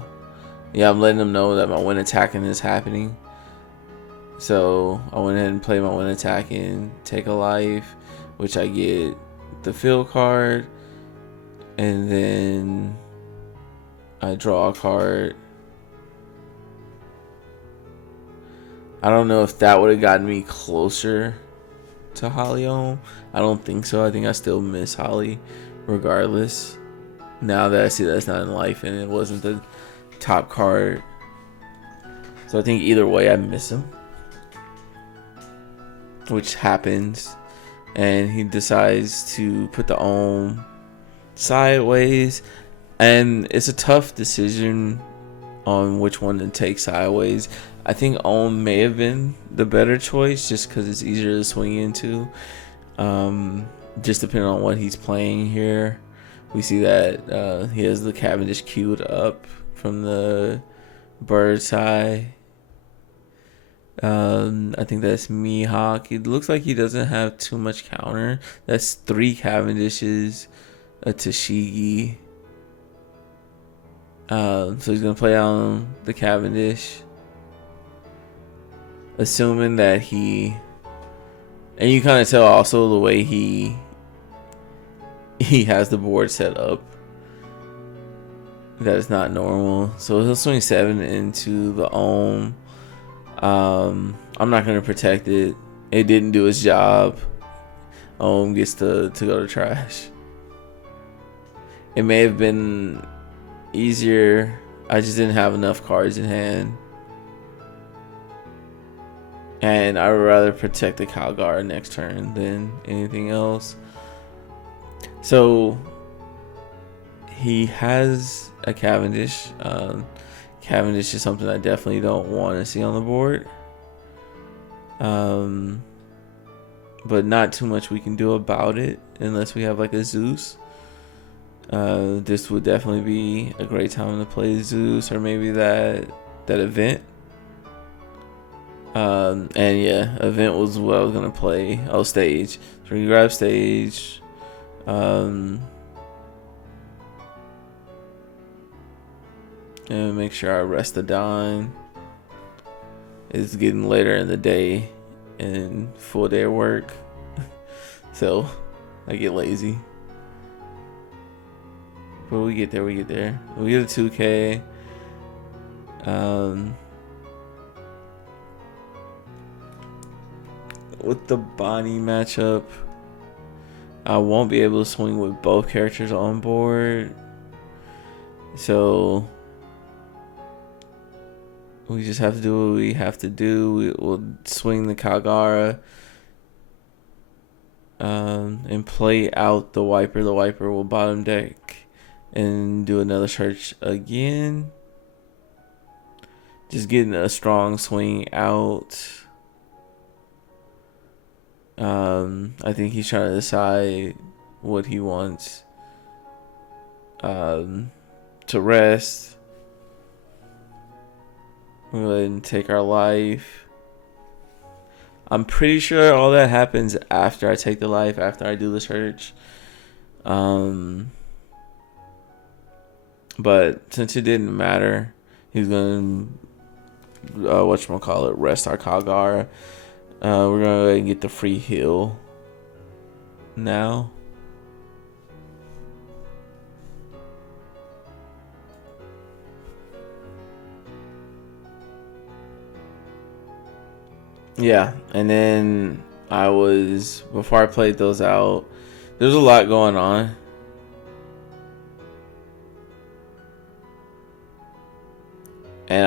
I'm letting them know that my win attacking is happening. So I went ahead and played my win attacking, take a life, which I get the field card, and then I draw a card. I don't know if that would have gotten me closer to Holly home. I don't think so. I think I still miss Holly regardless. Now that I see that it's not in life and it wasn't the top card. So I think either way I miss him, which happens. And he decides to put the Ohm sideways, and it's a tough decision on which one to take sideways. I think Ohm may have been the better choice, just because it's easier to swing into. Just depending on what he's playing here. We see that he has the Cavendish queued up from the bird's eye. I think that's Mihawk. It looks like he doesn't have too much counter. That's 3 Cavendishes, a Tashigi. So he's gonna play on the Cavendish, assuming that he, and you kind of tell also the way he has the board set up that is not normal. So he'll swing 7 into the Ohm. I'm not gonna protect it. It didn't do its job. Ohm gets to go to trash. It may have been easier. I just didn't have enough cards in hand, and I would rather protect the Kalgara next turn than anything else. So he has a Cavendish. Cavendish is something I definitely don't want to see on the board. But not too much we can do about it unless we have like a Zeus. This would definitely be a great time to play Zeus, or maybe that event. And yeah, event was what I was gonna play. Oh, stage. So we grab stage. And make sure I rest the Dawn. It's getting later in the day and full day of work. So I get lazy. But we get there, we get there. We get a 2K. With the Bonnie matchup, I won't be able to swing with both characters on board. So we just have to do what we have to do. We'll swing the Kalgara and play out the Wiper. The Wiper will bottom deck and do another search again. Just getting a strong swing out. I think he's trying to decide what he wants to rest. We'll go ahead and take our life. I'm pretty sure all that happens after I take the life, after I do the search. But since it didn't matter, he's gonna rest our Kalgara. We're gonna go ahead and get the free heal now. Yeah, and then before I played those out, there's a lot going on. And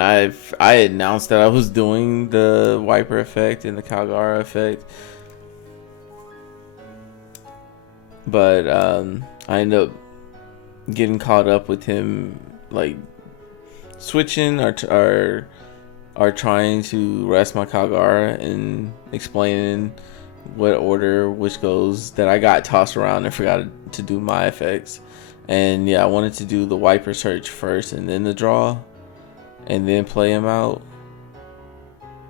I announced that I was doing the Wiper effect and the Kalgara effect. But I ended up getting caught up with him, like switching or trying to rest my Kalgara and explaining what order which goes, that I got tossed around and forgot to do my effects. And yeah, I wanted to do the Wiper search first and then the draw, and then play him out,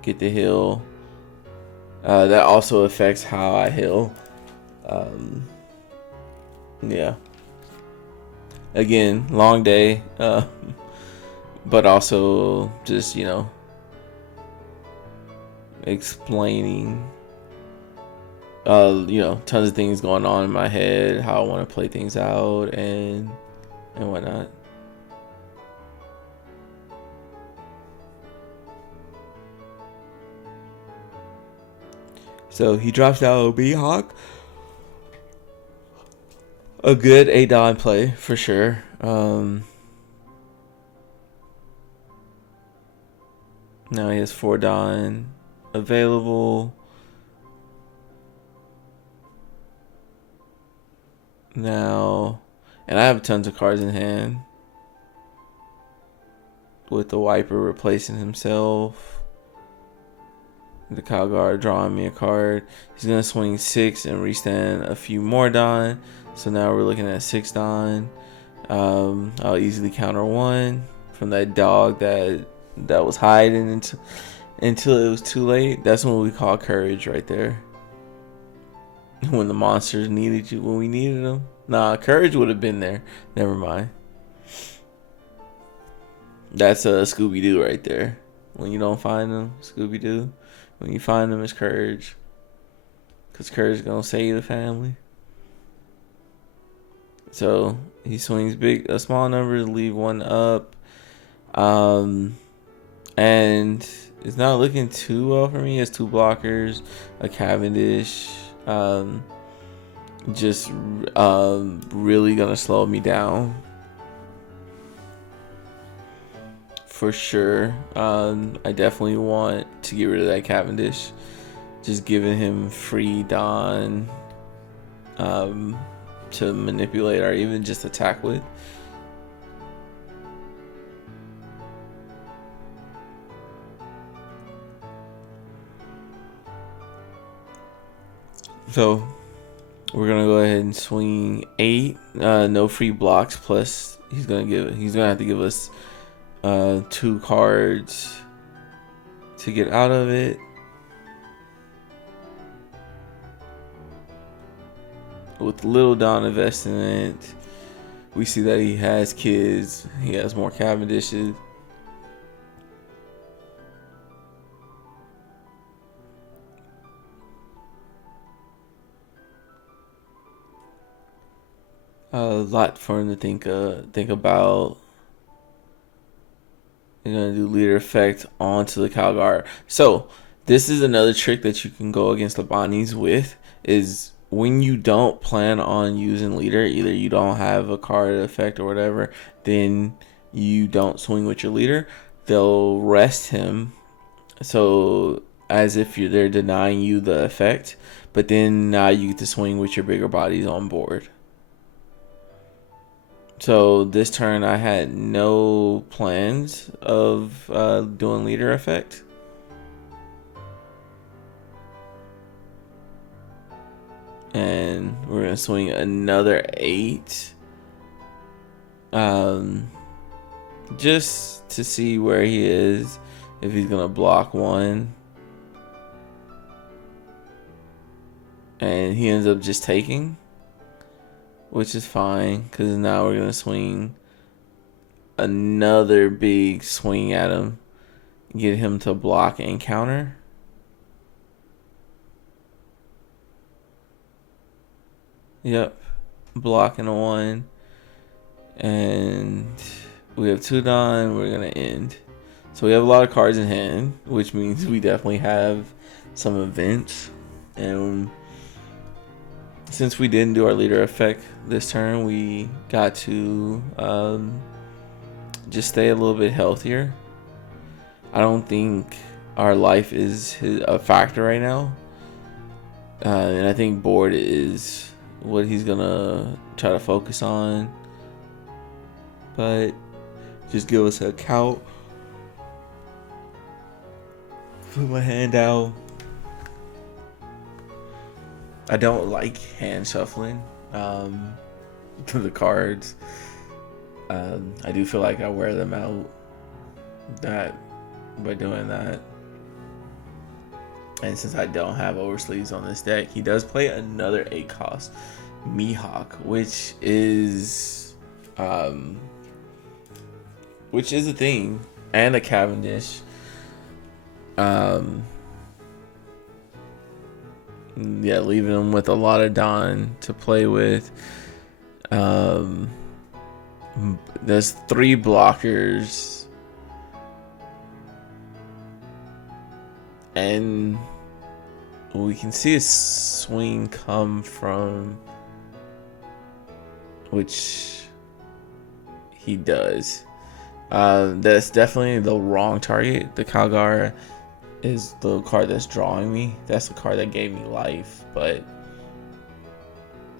get the heal. That also affects how I heal. Yeah. Again, long day, but also just, explaining, tons of things going on in my head, how I want to play things out and whatnot. So he drops out OB Hawk. A good 8-Don play for sure. Now he has 4-Don available. Now, and I have tons of cards in hand. With the Wiper replacing himself. The Kalgara drawing me a card. He's going to swing 6 and restand a few more Don. So now we're looking at 6 Don. I'll easily counter 1 from that dog that was hiding until it was too late. That's what we call courage right there. When the monsters needed you, when we needed them. Nah, courage would have been there. Never mind. That's a Scooby-Doo right there. When you don't find them, Scooby-Doo. When you find them, it's courage. Because courage is going to save the family. So he swings small numbers, leave 1 up. And it's not looking too well for me. He has 2 blockers, a Cavendish. Just really going to slow me down. For sure. I definitely want to get rid of that Cavendish. Just giving him free Don to manipulate or even just attack with. So we're gonna go ahead and swing 8. No free blocks, plus he's gonna have to give us 2 cards to get out of it. With little Don investing in it, We see that he has kids. He has more Cavendishes. A lot for him to think about. You're gonna do leader effect onto the Kalgara. So this is another trick that you can go against the Bonnies with, is when you don't plan on using leader, either you don't have a card effect or whatever, then you don't swing with your leader. They'll rest him, so as if they're denying you the effect, but then now you get to swing with your bigger bodies on board. So this turn I had no plans of doing leader effect. And we're going to swing another 8. Just to see where he is, if he's going to block 1. And he ends up just taking, which is fine, because now we're going to swing another big swing at him, get him to block and counter. Yep, blocking a 1. And we have 2 done. We're going to end. So we have a lot of cards in hand, which means we definitely have some events. And since we didn't do our leader effect this turn, we got to just stay a little bit healthier. I don't think our life is a factor right now. And I think board is what he's going to try to focus on. But just give us a count. Put my hand out. I don't like hand shuffling to the cards. I do feel like I wear them out by doing that. And since I don't have oversleeves on this deck, he does play another 8 cost Mihawk, which is a thing, and a Cavendish. Yeah, leaving him with a lot of Don to play with. There's 3 blockers. And we can see a swing come from, which he does. That's definitely the wrong target. The Kalgara is the card that's drawing me. That's the card that gave me life. But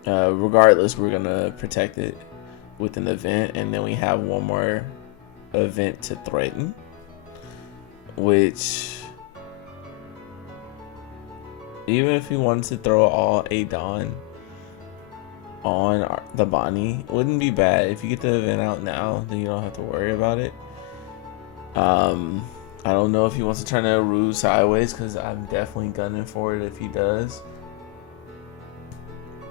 regardless, we're gonna protect it with an event, and then we have one more event to threaten, which, even if he wanted to throw all 8 Dawn on the Bonnie, wouldn't be bad. If you get the event out now, then you don't have to worry about it. I don't know if he wants to turn that Rude sideways, because I'm definitely gunning for it if he does.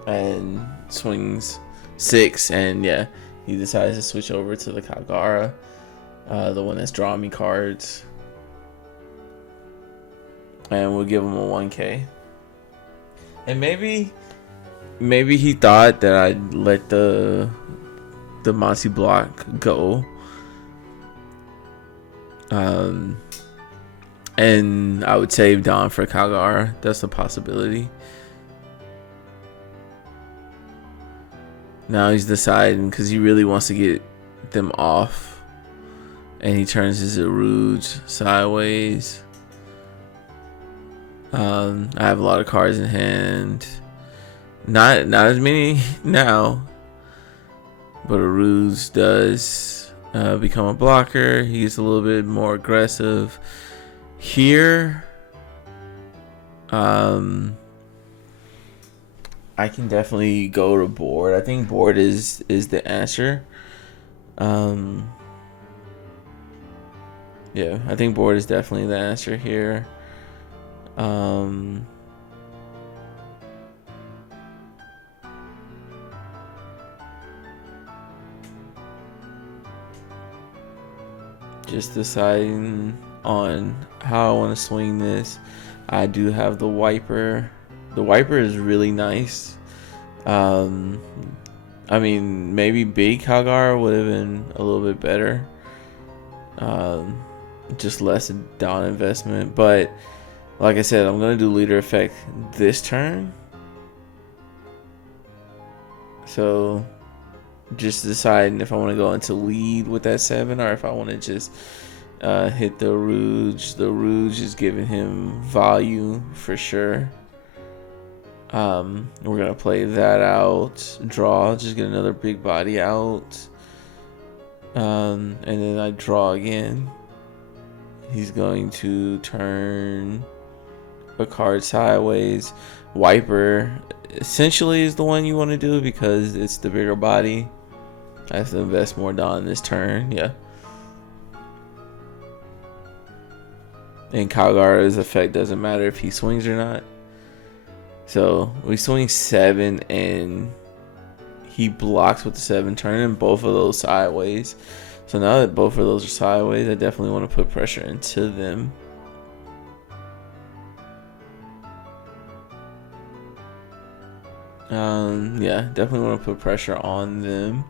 And swings 6, and yeah, he decides to switch over to the Kalgara, the one that's drawing me cards. And we'll give him a 1K. And maybe he thought that I'd let the Monty block go. And I would save Don for Kalgara. That's a possibility. Now he's deciding, because he really wants to get them off, and he turns his Aruj sideways. I have a lot of cards in hand. Not as many now, but Aruj does become a blocker. He gets a little bit more aggressive here. I can definitely go to board. I think board is the answer. Yeah, I think board is definitely the answer here. Just deciding on how I want to swing this. I do have the wiper. The wiper is really nice. I mean, maybe big Kalgara would have been a little bit better. Just less down investment. But like I said, I'm going to do leader effect this turn. So just deciding if I want to go into lead with that 7 or if I want to just hit the Rouge. The Rouge is giving him value for sure. We're gonna play that out, draw, just get another big body out, and then I draw again. He's going to turn a card sideways. Wiper essentially is the one you want to do because it's the bigger body. I have to invest more Dawn this turn, yeah. And Kalgara's effect doesn't matter if he swings or not. So we swing 7 and he blocks with the 7, turning both of those sideways. So now that both of those are sideways, I definitely want to put pressure into them. Yeah, definitely want to put pressure on them.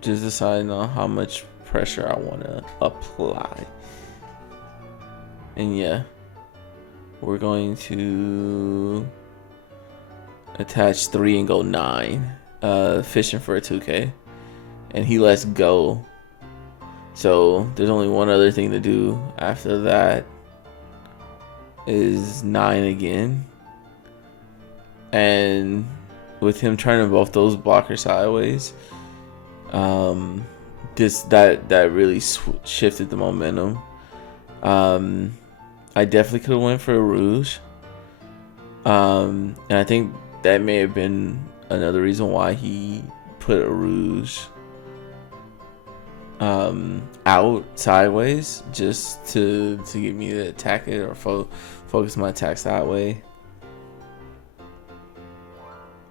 Just deciding on how much pressure I want to apply. And yeah, we're going to attach 3 and go 9. Fishing for a 2K. And he lets go. So there's only one other thing to do after that is 9 again. And with him turning both those blockers sideways, that really shifted the momentum. I definitely could have went for a Rouge, and I think that may have been another reason why he put a Rouge out sideways, just to get me to attack it or focus my attacks that way.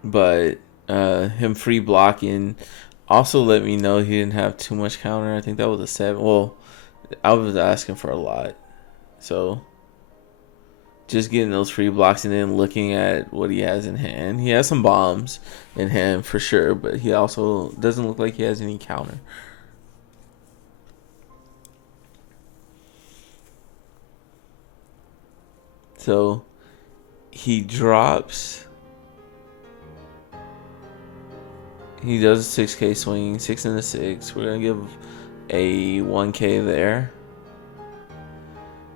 But him free blocking also let me know he didn't have too much counter. I think that was a 7. Well, I was asking for a lot. So just getting those free blocks and then looking at what he has in hand. He has some bombs in hand for sure, but he also doesn't look like he has any counter. So he drops. He does a 6K swing, 6 and a 6. We're gonna give a 1K there.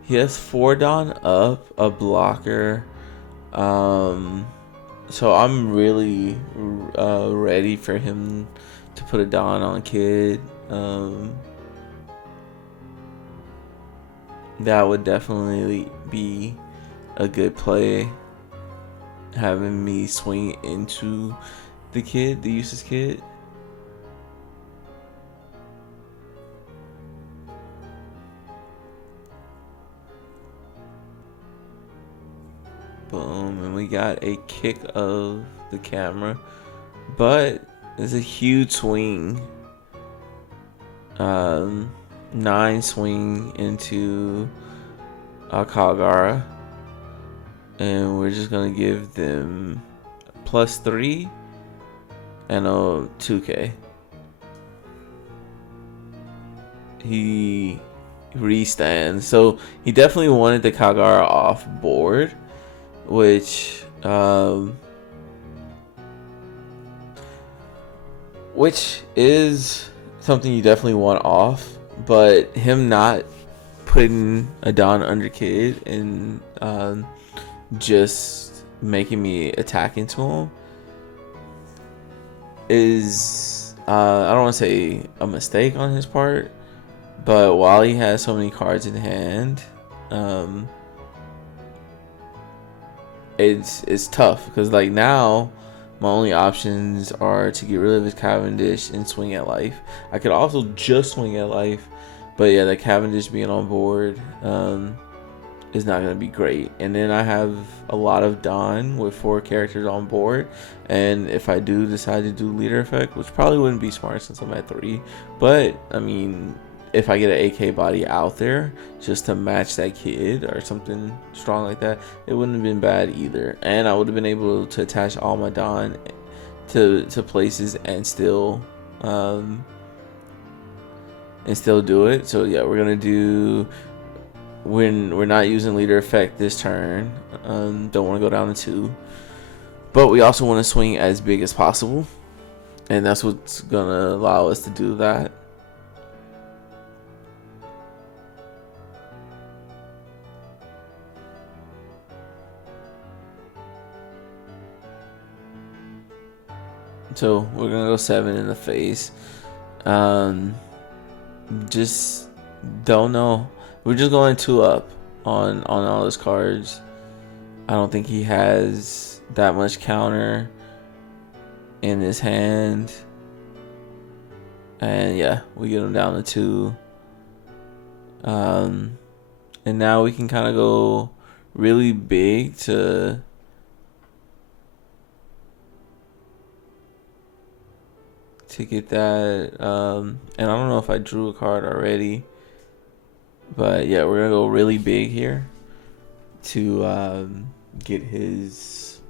He has 4 Dawn up, a blocker. So I'm really ready for him to put a Dawn on Kid. That would definitely be a good play. Having me swing into the kid, the useless kid. Boom, and we got a kick of the camera, but it's a huge swing. 9 swing into Kalgara, and we're just gonna give them +3 and a 2K. He restands, so he definitely wanted the Kalgara off board, which is something you definitely want off. But him not putting a Dawn under Kid and just making me attack into him is, I don't want to say a mistake on his part, but while he has so many cards in hand, it's tough because like now my only options are to get rid of his Cavendish and swing at life. I could also just swing at life, but yeah, the Cavendish being on board is not going to be great. And then I have a lot of Dawn with 4 characters on board, and if I do decide to do leader effect, which probably wouldn't be smart since I'm at 3, but I mean, if I get an AK body out there just to match that kid or something strong like that, it wouldn't have been bad either. And I would have been able to attach all my Dawn to places and still do it. So yeah, we're gonna do, when we're not using leader effect this turn, don't want to go down to 2, but we also want to swing as big as possible, and that's what's gonna allow us to do that. So we're gonna go 7 in the face. Just don't know. We're just going 2 up on all his cards. I don't think he has that much counter in his hand. And yeah, we get him down to 2. And now we can kind of go really big to get that. And I don't know if I drew a card already, but yeah, we're gonna go really big here to get his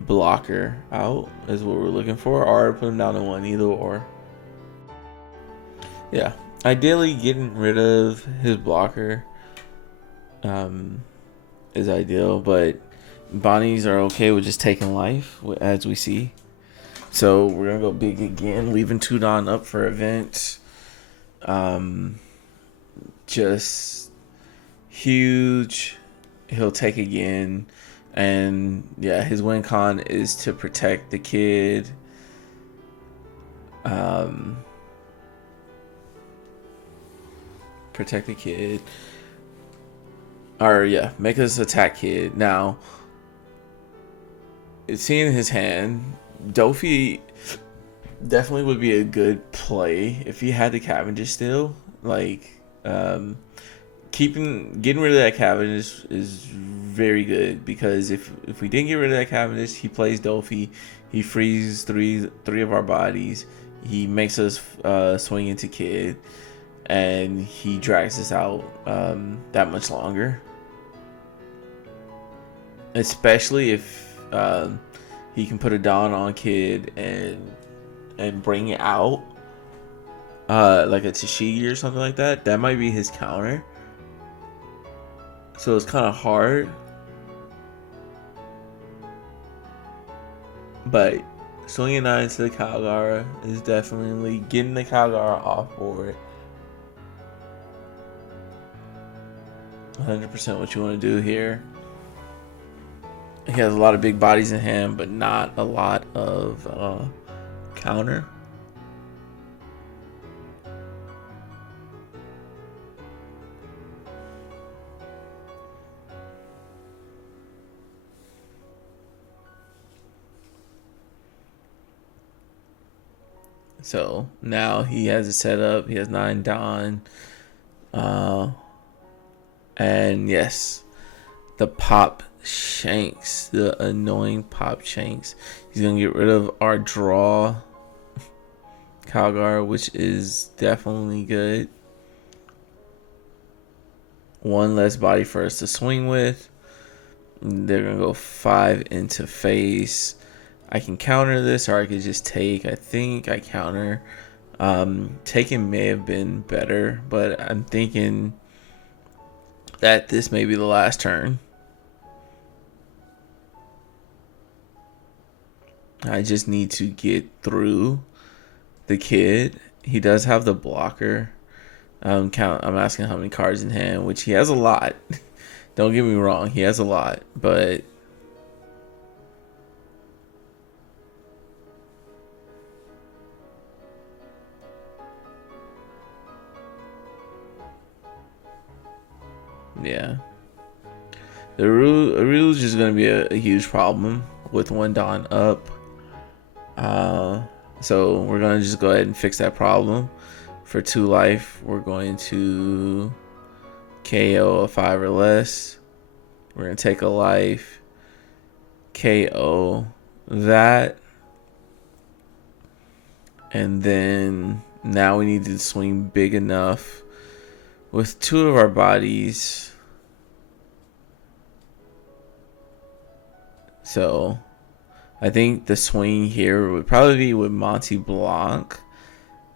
blocker out, is what we're looking for, or put him down to 1, either or. Yeah, ideally getting rid of his blocker is ideal, but Bonnies are okay with just taking life, as we see. So we're gonna go big again, leaving 2 Dawn up for events. Just huge. He'll take again, and yeah, his win con is to protect the kid. Protect the kid. Or yeah, make us attack kid. Now, seeing his hand, Dofi definitely would be a good play if he had the Cavendish still. Like, getting rid of that Cavendish is very good, because if we didn't get rid of that Cavendish, he plays Dofi, he frees three of our bodies, he makes us swing into kid, and he drags us out that much longer. Especially if he can put a Dawn on kid and bring it out, like a Tashigi or something like that. That might be his counter. So it's kind of hard, but swinging 9 to the Kalgara is definitely getting the Kalgara off board. 100% what you want to do here. He has a lot of big bodies in hand, but not a lot of counter. So now he has it set up. He has 9 Dawn. And yes, the Pop Shanks, the annoying Pop Shanks. He's gonna get rid of our draw Kalgara, which is definitely good. 1 less body for us to swing with. They're gonna go 5 into face. I can counter this, or I could just take. I think I counter. Taking may have been better, but I'm thinking that this may be the last turn. I just need to get through the kid. He does have the blocker. I'm asking how many cards in hand, which he has a lot. Don't get me wrong, he has a lot, but yeah. The Aru is just going to be a huge problem with 1 Dawn up. So we're going to just go ahead and fix that problem. For 2 life, we're going to KO a 5 or less. We're gonna take a life, KO that, and then now we need to swing big enough with 2 of our bodies. So I think the swing here would probably be with Monty Blanc.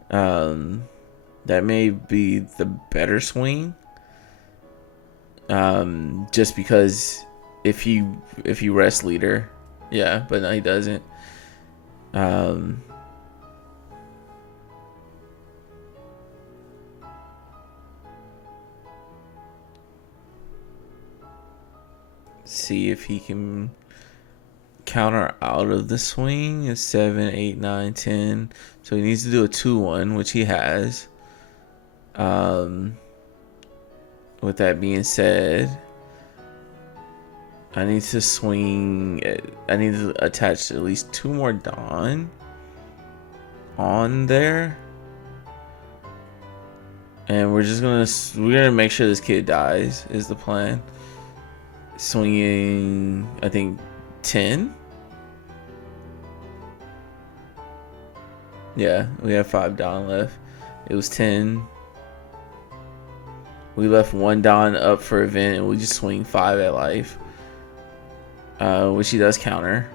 That may be the better swing. Just because if he rests leader, yeah, but no, he doesn't. See if he can counter out of the swing. Is 7, 8, 9, 10. So he needs to do a 2-1, which he has. With that being said, I need to swing. I need to attach at least 2 more Dawn on there, and we're gonna make sure this kid dies. Is the plan? Swinging, I think 10. Yeah, we have 5 Dawn left. It was 10. We left 1 Dawn up for event, and we just swing 5 at life, which he does counter.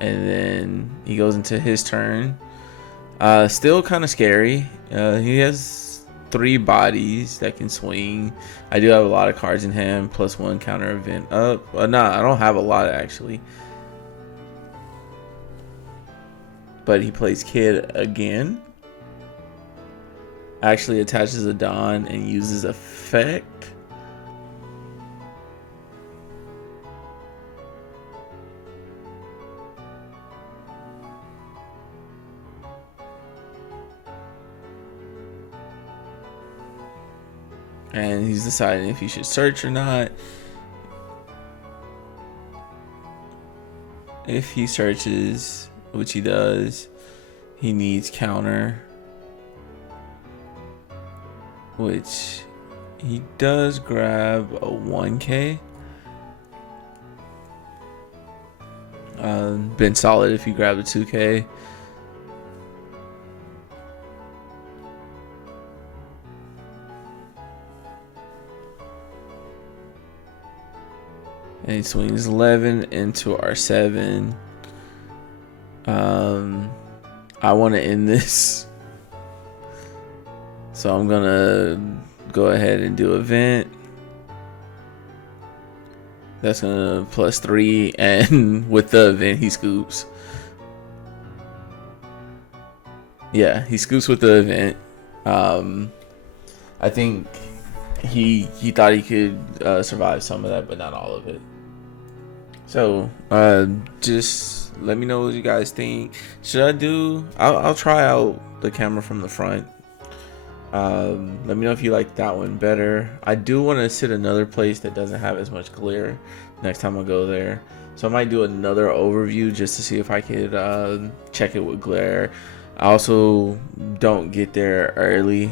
And then he goes into his turn. Still kind of scary. He has 3 bodies that can swing. I do have a lot of cards in hand, plus 1 counter event up. Nah, I don't have a lot actually. But he plays Kid again. Actually attaches a Dawn and uses effect. And he's deciding if he should search or not. If he searches, which he does, he needs counter, which he does grab a 1K. Been solid if he grabbed a 2K. And he swings 11 into our 7. I want to end this, so I'm gonna go ahead and do event. That's gonna +3, and with the event he scoops. Yeah, he scoops with the event. I think he thought he could survive some of that, but not all of it. So just let me know what you guys think. Should I do? I'll try out the camera from the front. Let me know if you like that one better. I do want to sit another place that doesn't have as much glare next time I go there, so I might do another overview just to see if I could check it with glare. I also don't get there early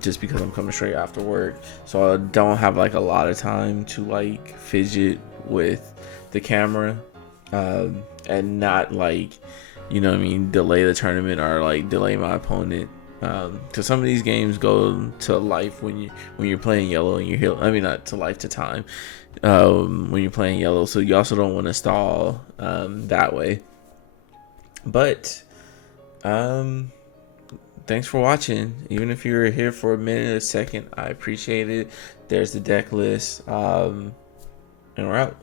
just because I'm coming straight after work, so I don't have like a lot of time to like fidget with the camera and not like, you know what I mean, delay the tournament or like delay my opponent, because some of these games go to life when you're playing yellow and you're healing. I mean, not to life, to time, when you're playing yellow, so you also don't want to stall that way. But thanks for watching. Even if you're here for a minute, a second, I appreciate it. There's the deck list, and we're out.